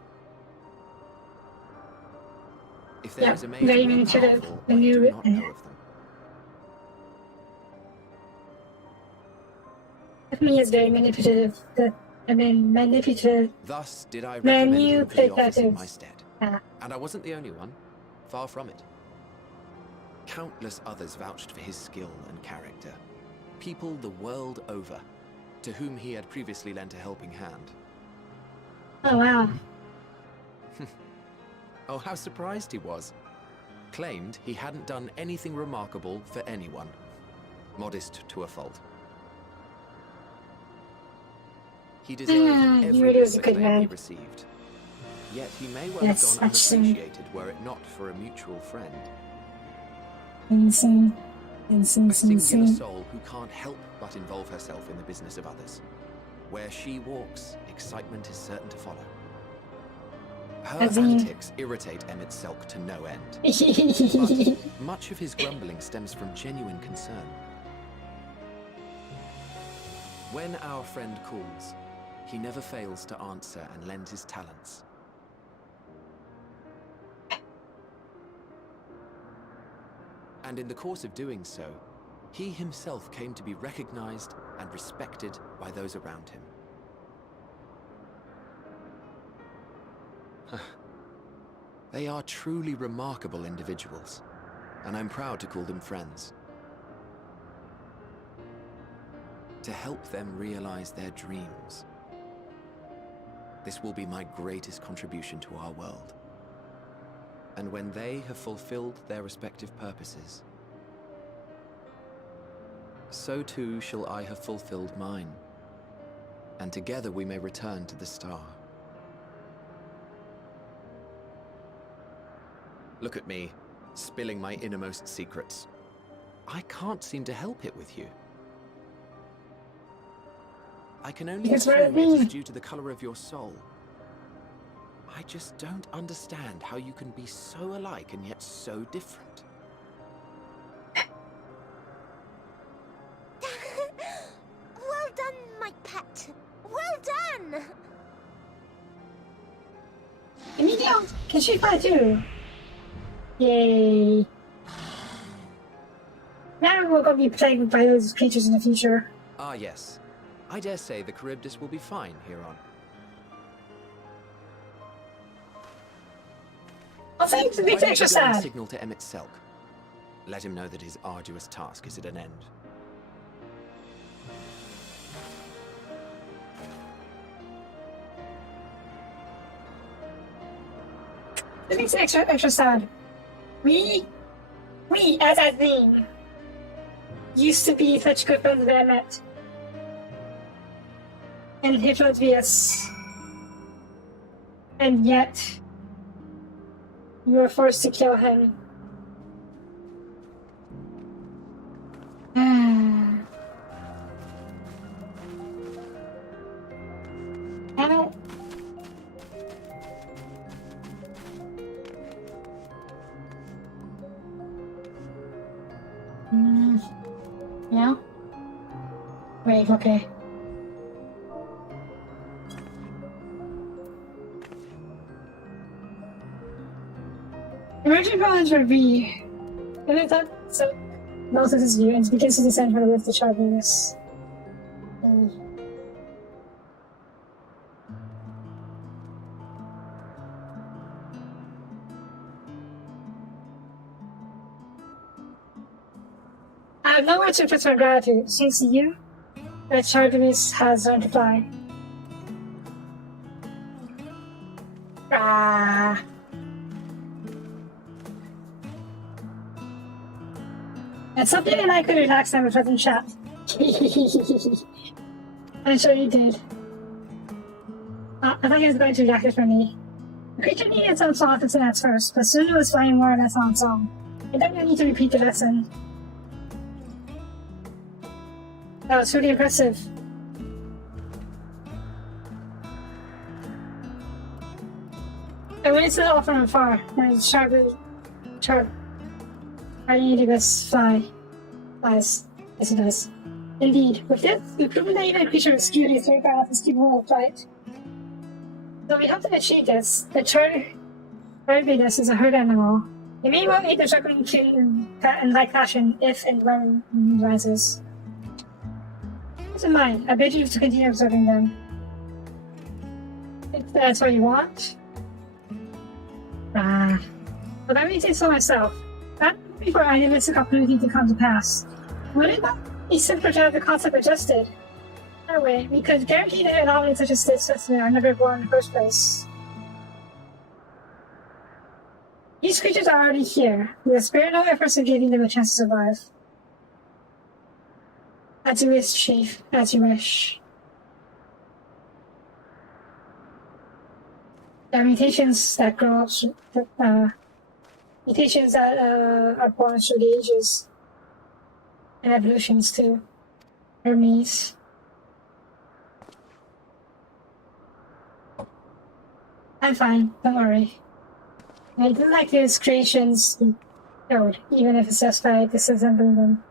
If there is a mage very more manipulative. powerful, When I you- do not know of them. Me is very manipulative. Manipulative. Thus did I recommend him for the office in Manipulative. my stead. Ah. And I wasn't the only one. Far from it. Countless others vouched for his skill and character. People the world over, to whom he had previously lent a helping hand. Oh wow. Oh, how surprised he was. Claimed he hadn't done anything remarkable for anyone. Modest to a fault. He deserved he every really was a good acclaim he man. received. Yet he may well Yes, have gone that's true. unappreciated were it not for a mutual friend. Insane. A singular Insane. soul who can't help but involve herself in the business of others. Where she walks, excitement is certain to follow. Her As in- antics irritate Emmett Selk to no end. But much of his grumbling stems from genuine concern. When our friend calls, he never fails to answer and lend his talents. And in the course of doing so, he himself came to be recognized and respected by those around him. They are truly remarkable individuals, and I'm proud to call them friends. To help them realize their dreams. This will be my greatest contribution to our world. And when they have fulfilled their respective purposes, so too shall I have fulfilled mine, and together we may return to the star. Look at me, spilling my innermost secrets. I can't seem to help it with you. I can only That's what I assume it mean. is due to the color of your soul. I just don't understand how you can be so alike and yet so different. Well done, my pet. Well done! Emilio, can she fly too? Yay. Now we're going to be plagued by those creatures in the future. Ah, yes. I dare say the Charybdis will be fine here on. Oh, thanks, it Why makes don't it extra you go and sad. signal to Emmett Selk? Let him know that his arduous task is at an end. It makes it extra sad. We, as a team, used to be such good friends that I met. And he tried to be us. And yet, you were forced to kill him. Ow. Yeah? Wait, okay. Emerging violence would be. And I thought so. Most of this view and begins to descend from the roof to sharp Venus. I have no words to express my gratitude. Thanks to you, that Charteris has learned to fly. Ah. And something and I could relax them if I didn't chat. I'm sure you did. I thought he was going to react it for me. The creature needed some soft and at first, but soon it was flying more or less on its own. And then I need to repeat the lesson. That was really impressive. I went to off from afar, and it's sharp. I need to just fly. Flies. Yes, it does. Indeed. With this, we've proven that even a creature with skew is very powerful is capable of flight. So we hope to achieve this. The Charybdis is a herd animal. It may well eat the struggling king in like fashion if and when it rises. Keep in mind, I bid you to continue observing them. If that's what you want. But I may say so myself. That before any of this opportunity to come to pass. Would it not be simpler to have the concept adjusted? That way, we could guarantee that anomalies such as this specimen are never born in the first place. These creatures are already here. We will spare no efforts in giving them a chance to survive. As you wish, Chief. As you wish. There are mutations that grow up, mutations that are born through the ages. And evolutions too. Hermes. I'm fine, don't worry. I do like his creations code, even if it's just by disassembling them.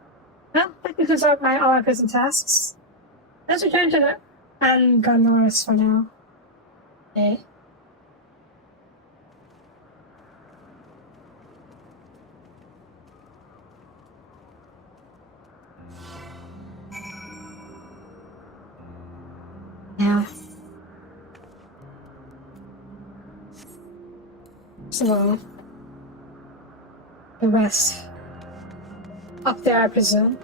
Well, that concludes all my present tasks. Let's return to the Angonoris for now. Okay. Now. So, the rest. Up there, I presume.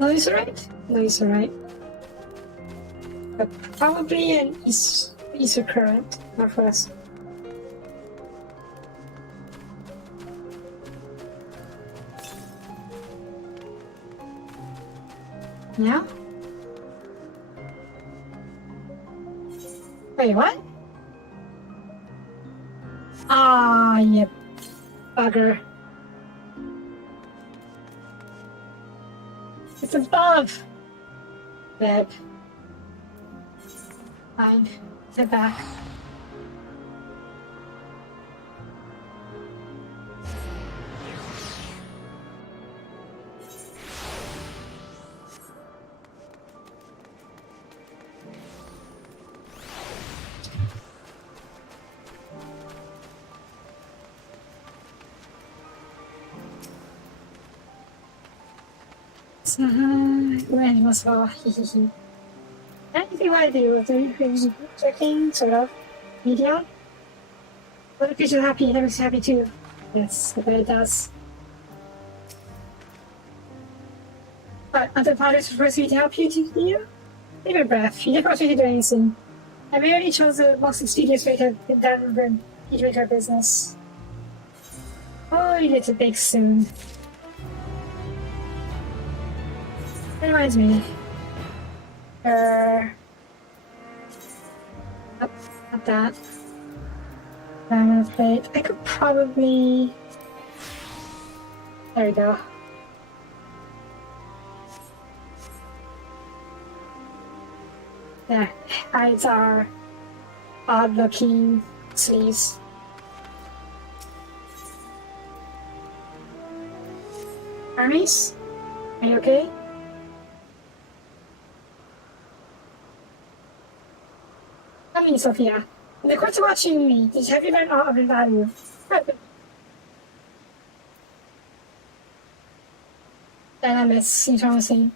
No, he's alright. No, he's alright. But probably an Easter current, not for us. Yeah? Wait, what? Ah, you bugger. It's above! Bed. Fine. Sit back. When was all anything I do with the checking sort of media? When the creature's happy, it makes you happy too. Yes, I bet it does. But other parties request me to help you to heal? Take a breath. You never actually do anything. I merely chose the most expedient way to get down and eat with our business. Oh, you get to bake soon. That reminds me. Not that. Diamond plate. I could probably. There we go. There. Hides our odd looking sleeves. Hermes? Are you okay? Tell me, Sophia. In the course of watching me, have you learned all of your value? Dynamics seems promising.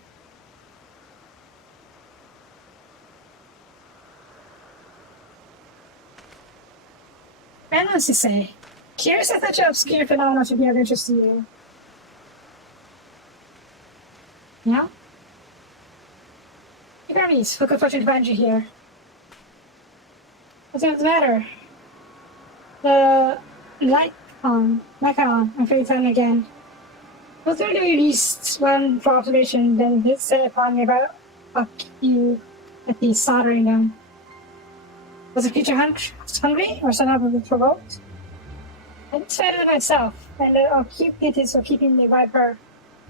I know what to say. Curious if such an obscure phenomenon should be of interest to you. Yeah? Hermes, what good fortune to find you here. What's the matter? The light on, I'm afraid time again. Was there at least one for observation, then it set upon me about you at the soldering them? Was the creature hungry or somehow provoked? I decided it myself, and I'll keep it is for keeping the viper.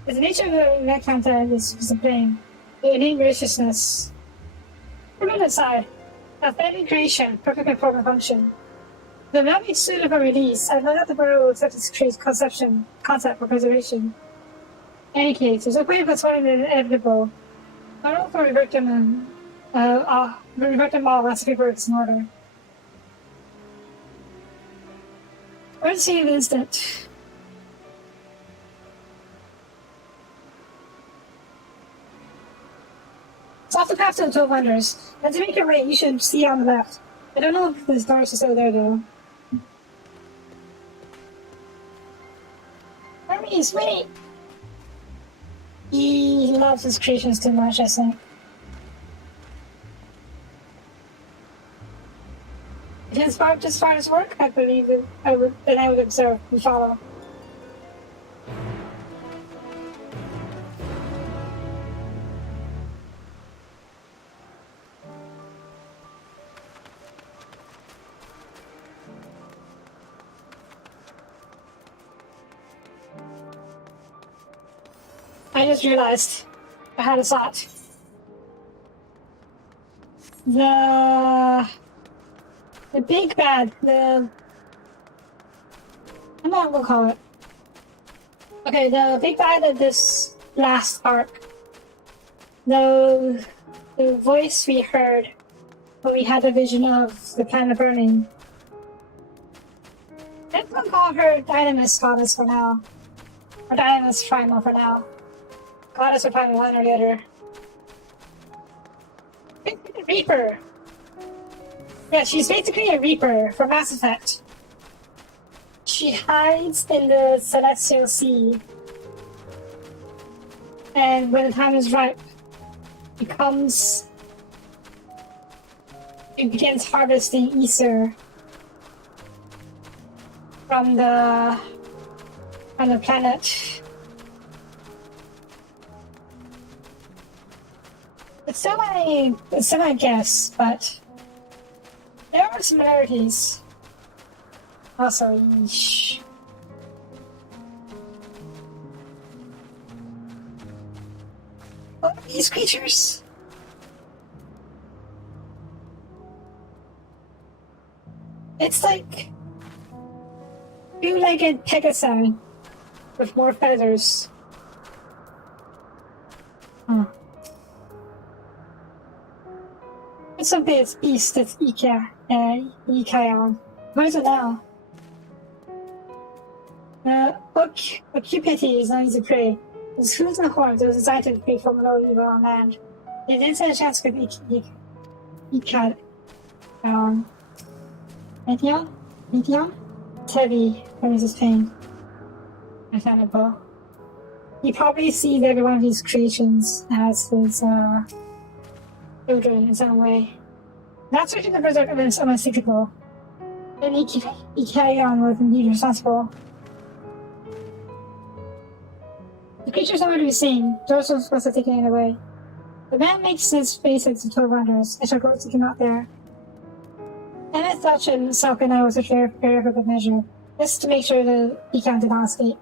As the nature of the encounter is displaying, the innate graciousness. Put it aside. Authentic creation, perfect form and function. The not be suited for release, I know that the world will accept its create's concept for preservation. In any case, there's a way of persuading the inevitable. Not only for revert them all once the paperwork's in order. We're see in an instant. It's off the path to the 12 wonders. And to make your way, you should see on the left. I don't know if this doors are still there, though. Hermes, wait! He loves his creations too much, I think. If he inspired as far as work, I believe that I would observe and follow. I just realized I had a thought. The big bad, I don't know what we'll call it. Okay, the big bad of this last arc. The voice we heard when we had the vision of the planet burning. I'm gonna call her Dynamis Goddess for now. Or Dynamis Primal for now. Goddess or Primal, one or the other. Reaper! Yeah, she's basically a Reaper from Mass Effect. She hides in the Celestial Sea. And when the time is ripe, it begins harvesting ether from the planet. It's still my guess, but there are similarities. Also, yeesh. What are these creatures? It's like two-legged Pegasi with more feathers. Hmm. It's something that's beast that's Ikaon. What is it now? Cupidity is not easy prey. His hooves and horns are designed to be from no evil on land. They didn't stand a chance with Ikad. Meteon? Meteon? It's heavy, brings his pain. I found a bow. He probably sees every one of these creations as his, children in some way. Not searching the berserk is unmistakable. And Ikaon was indeed responsible. The creature's nowhere to be seen. George was supposed to take it away. The man makes his face at the 12 wonders. I shall go seek him out there. Emmett thought Salk and I was a fair for good measure, just to make sure the Ikaon did not escape.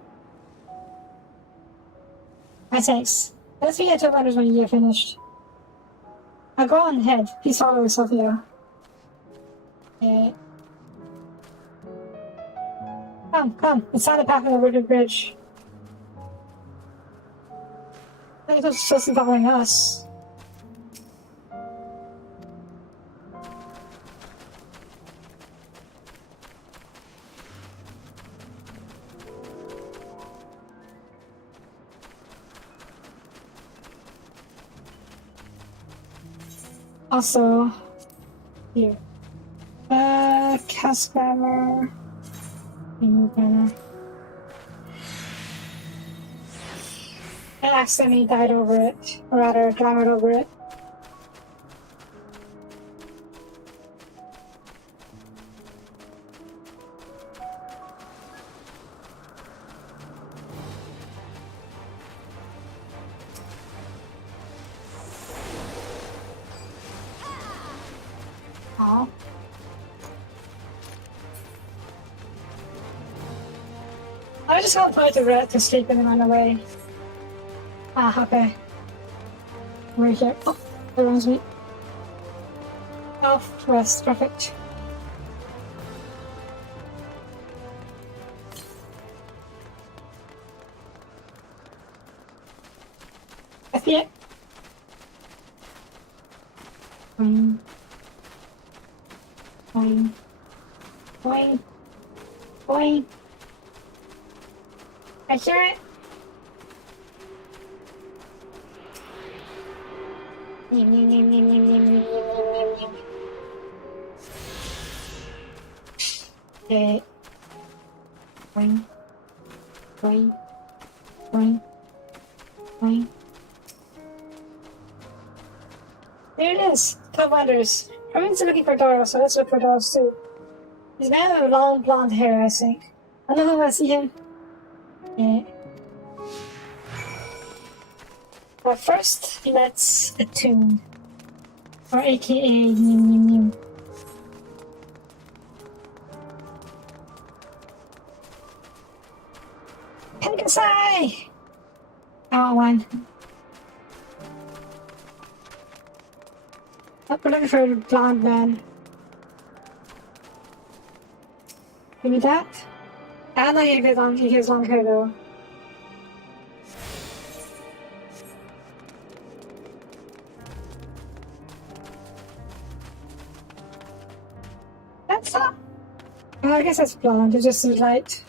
My thanks. Let's be at 12 wonders when you get finished. I'll go on ahead. Please follow with Sophia. Come. It's on the path of the wooded bridge. I think it's supposed to be following us. Also, here. Cast banner. Remove banner. I accidentally died over it, or rather, clambered over it. Aw. I just got put to red to sleep and then run away. Ah, okay. We're here. Oh, that reminds me. Health, rest, perfect. I see it. Boing. Boing. Boing. Boing. I hear it. Okay. Boing. Boing. Boing. Boing. There it is. 12 wonders. Everyone's looking for Doro, so let's look for Doros too. He's a man with long blonde hair, I think. I don't know if I see him. Yeah. But first, let's attune. Or aka Nim. Pegasai! Oh, one. Oh, we're looking for a blonde man. Give me that. I don't know if he has long hair though. That's not. Oh, I guess that's blonde. It's just light. Is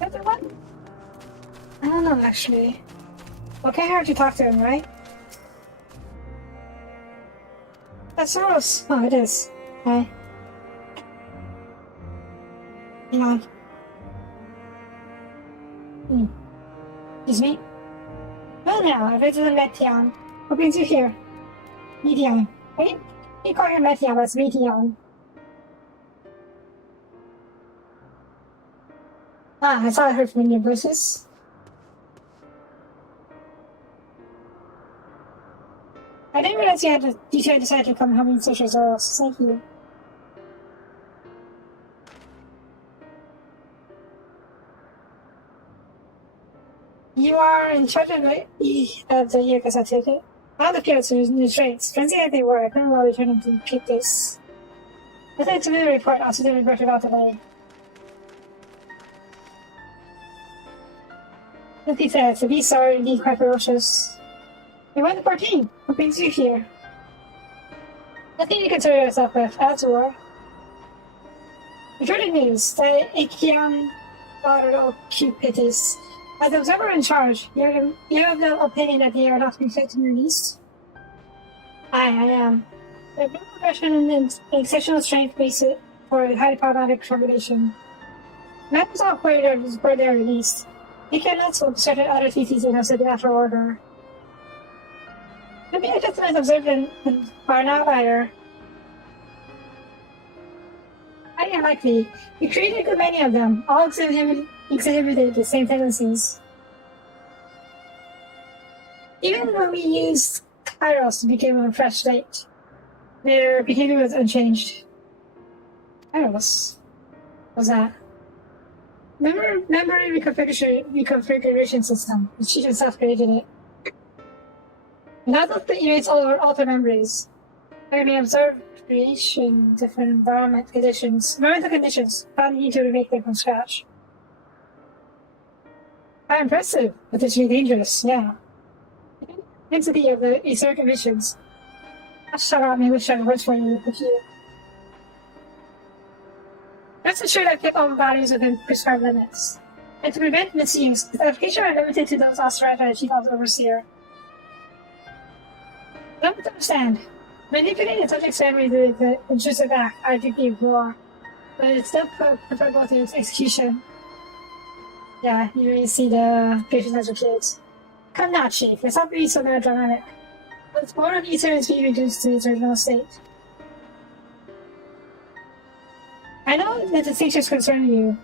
that the one? I don't know actually. Okay, I heard you talk to him, right? That's Soros. Oh, it is. Hi. Hang on. Excuse me? Well now, I've visited Meteon. What brings you here? Meteon. Wait, you call him Meteon, but it's Meteon. Ah, I thought I heard familiar voices. thanks you two decided to come help me search results. Thank you. You are in charge of the Yakuza, I take it. All the pirates were new traits. Frenzy as they were, I couldn't allow returning to keep this. I think to the report after the report without delay. He said, the beasts are indeed quite ferocious. We went to 14. What brings you here? Nothing to concern yourself with, as you are. Reported news that XIV daughter Cupitis. As the observer in charge, you have no opinion that they are not to be fit and released? I am. Their progression and exceptional strength makes it for a highly problematic combination. Matters are where they are released. You cannot swap certain other theses in the after order. Maybe a testament observed and are an outlier. Highly unlikely. You created a good many of them, all exhibited the same tendencies. Even when we used Kairos to begin with a fresh state, their behavior was unchanged. Kairos? What was that? Memory reconfiguration system. The chief himself created it. Now that the erases all altered memories, I may observe creation, different environmental conditions, found need to remake them from scratch. Quite impressive, but potentially dangerous, yeah. Density of the etheric emissions. Shut up, me wish I worked for you with you. Rest assured I've kept all values within prescribed limits. And to prevent misuse, the application are limited to those authorized by the Chief Overseer. I don't understand. Manipulating the subject's memory with the intrusive act, I deeply ignore, but it's still preferable to its execution. Yeah, you really see the patients as your kids. Come now, Chief. Let's not be so melodramatic. Once more of ether is being reduced to its original state. I know that distinctions concern you,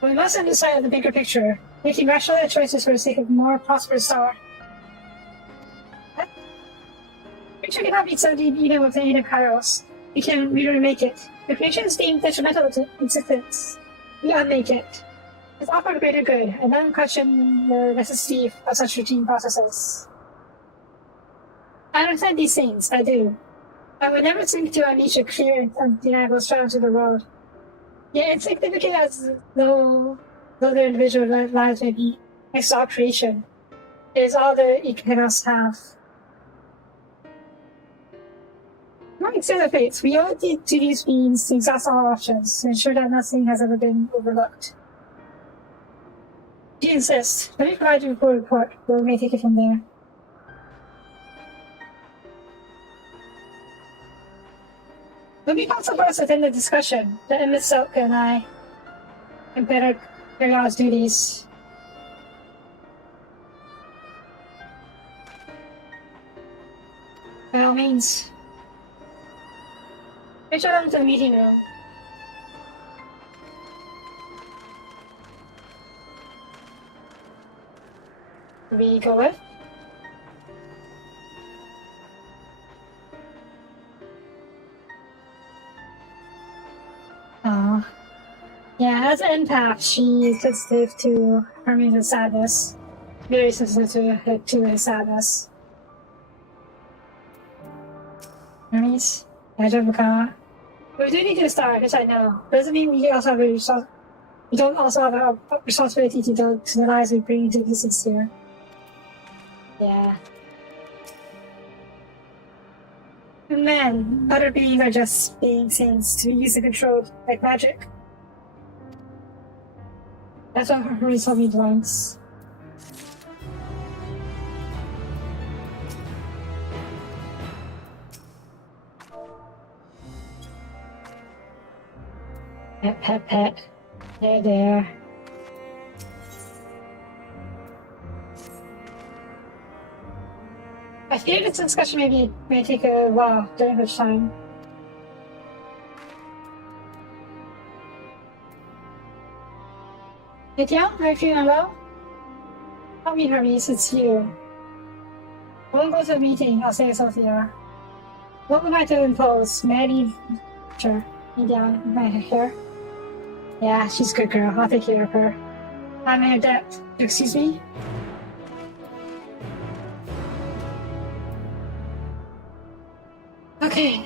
but we must understand the bigger picture, making rational choices for the sake of a more prosperous star. That picture cannot be so deep even with the aid of Kairos. We can remake it. The creation is deemed detrimental to existence. We unmake it. It's all for the greater good, and none question the necessity of such routine processes. I understand these things, I do. I would never think to unleash a clear and undeniable strength to the world. Yet it's significant as though their individual lives may be next to all creation. It is all the Equinox have. Like the fates, we owe it to these beings to exhaust all options to ensure that nothing has ever been overlooked. If you insist, let me provide you with a report, where we may take it from there. It would be possible for us within the discussion that Miss Soapie and I can better carry out his duties. By all means. Reach out into the meeting room. We go with? Oh. Yeah, as an empath, she is sensitive to Hermes' sadness. Very sensitive to his sadness. Hermes? We do need to start, which I know. Doesn't mean we also have we don't also have a responsibility to the lives we bring into existence here. Yeah. Men, other beings are just being things to use and control, like magic. That's what Hermes told me once. Pet, pet, pet. There. I fear this discussion may take a while during which time. Etienne, are you feeling low? Tell me, Hermes, it's you. I won't go to the meeting, I'll stay with Sophia. What would I do in pose? Maddie, sure. Me down, my hair. Yeah, she's a good girl. I'll take care of her. I'm an adept. Excuse me? Okay.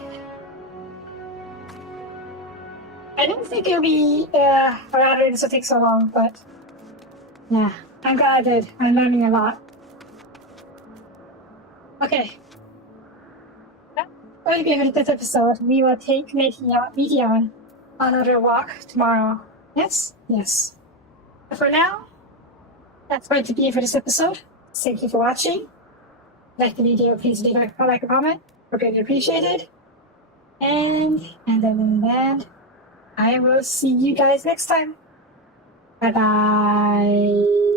I didn't think it would be around this would take so long, but yeah, I'm glad I did. I'm learning a lot. Okay. That's going to be it for this episode. We will take Meteon on another walk tomorrow. Yes? Yes. But for now, that's going to be it for this episode. Thank you for watching. Like the video, please leave a like or comment. We're greatly appreciated. And then I will see you guys next time. Bye bye.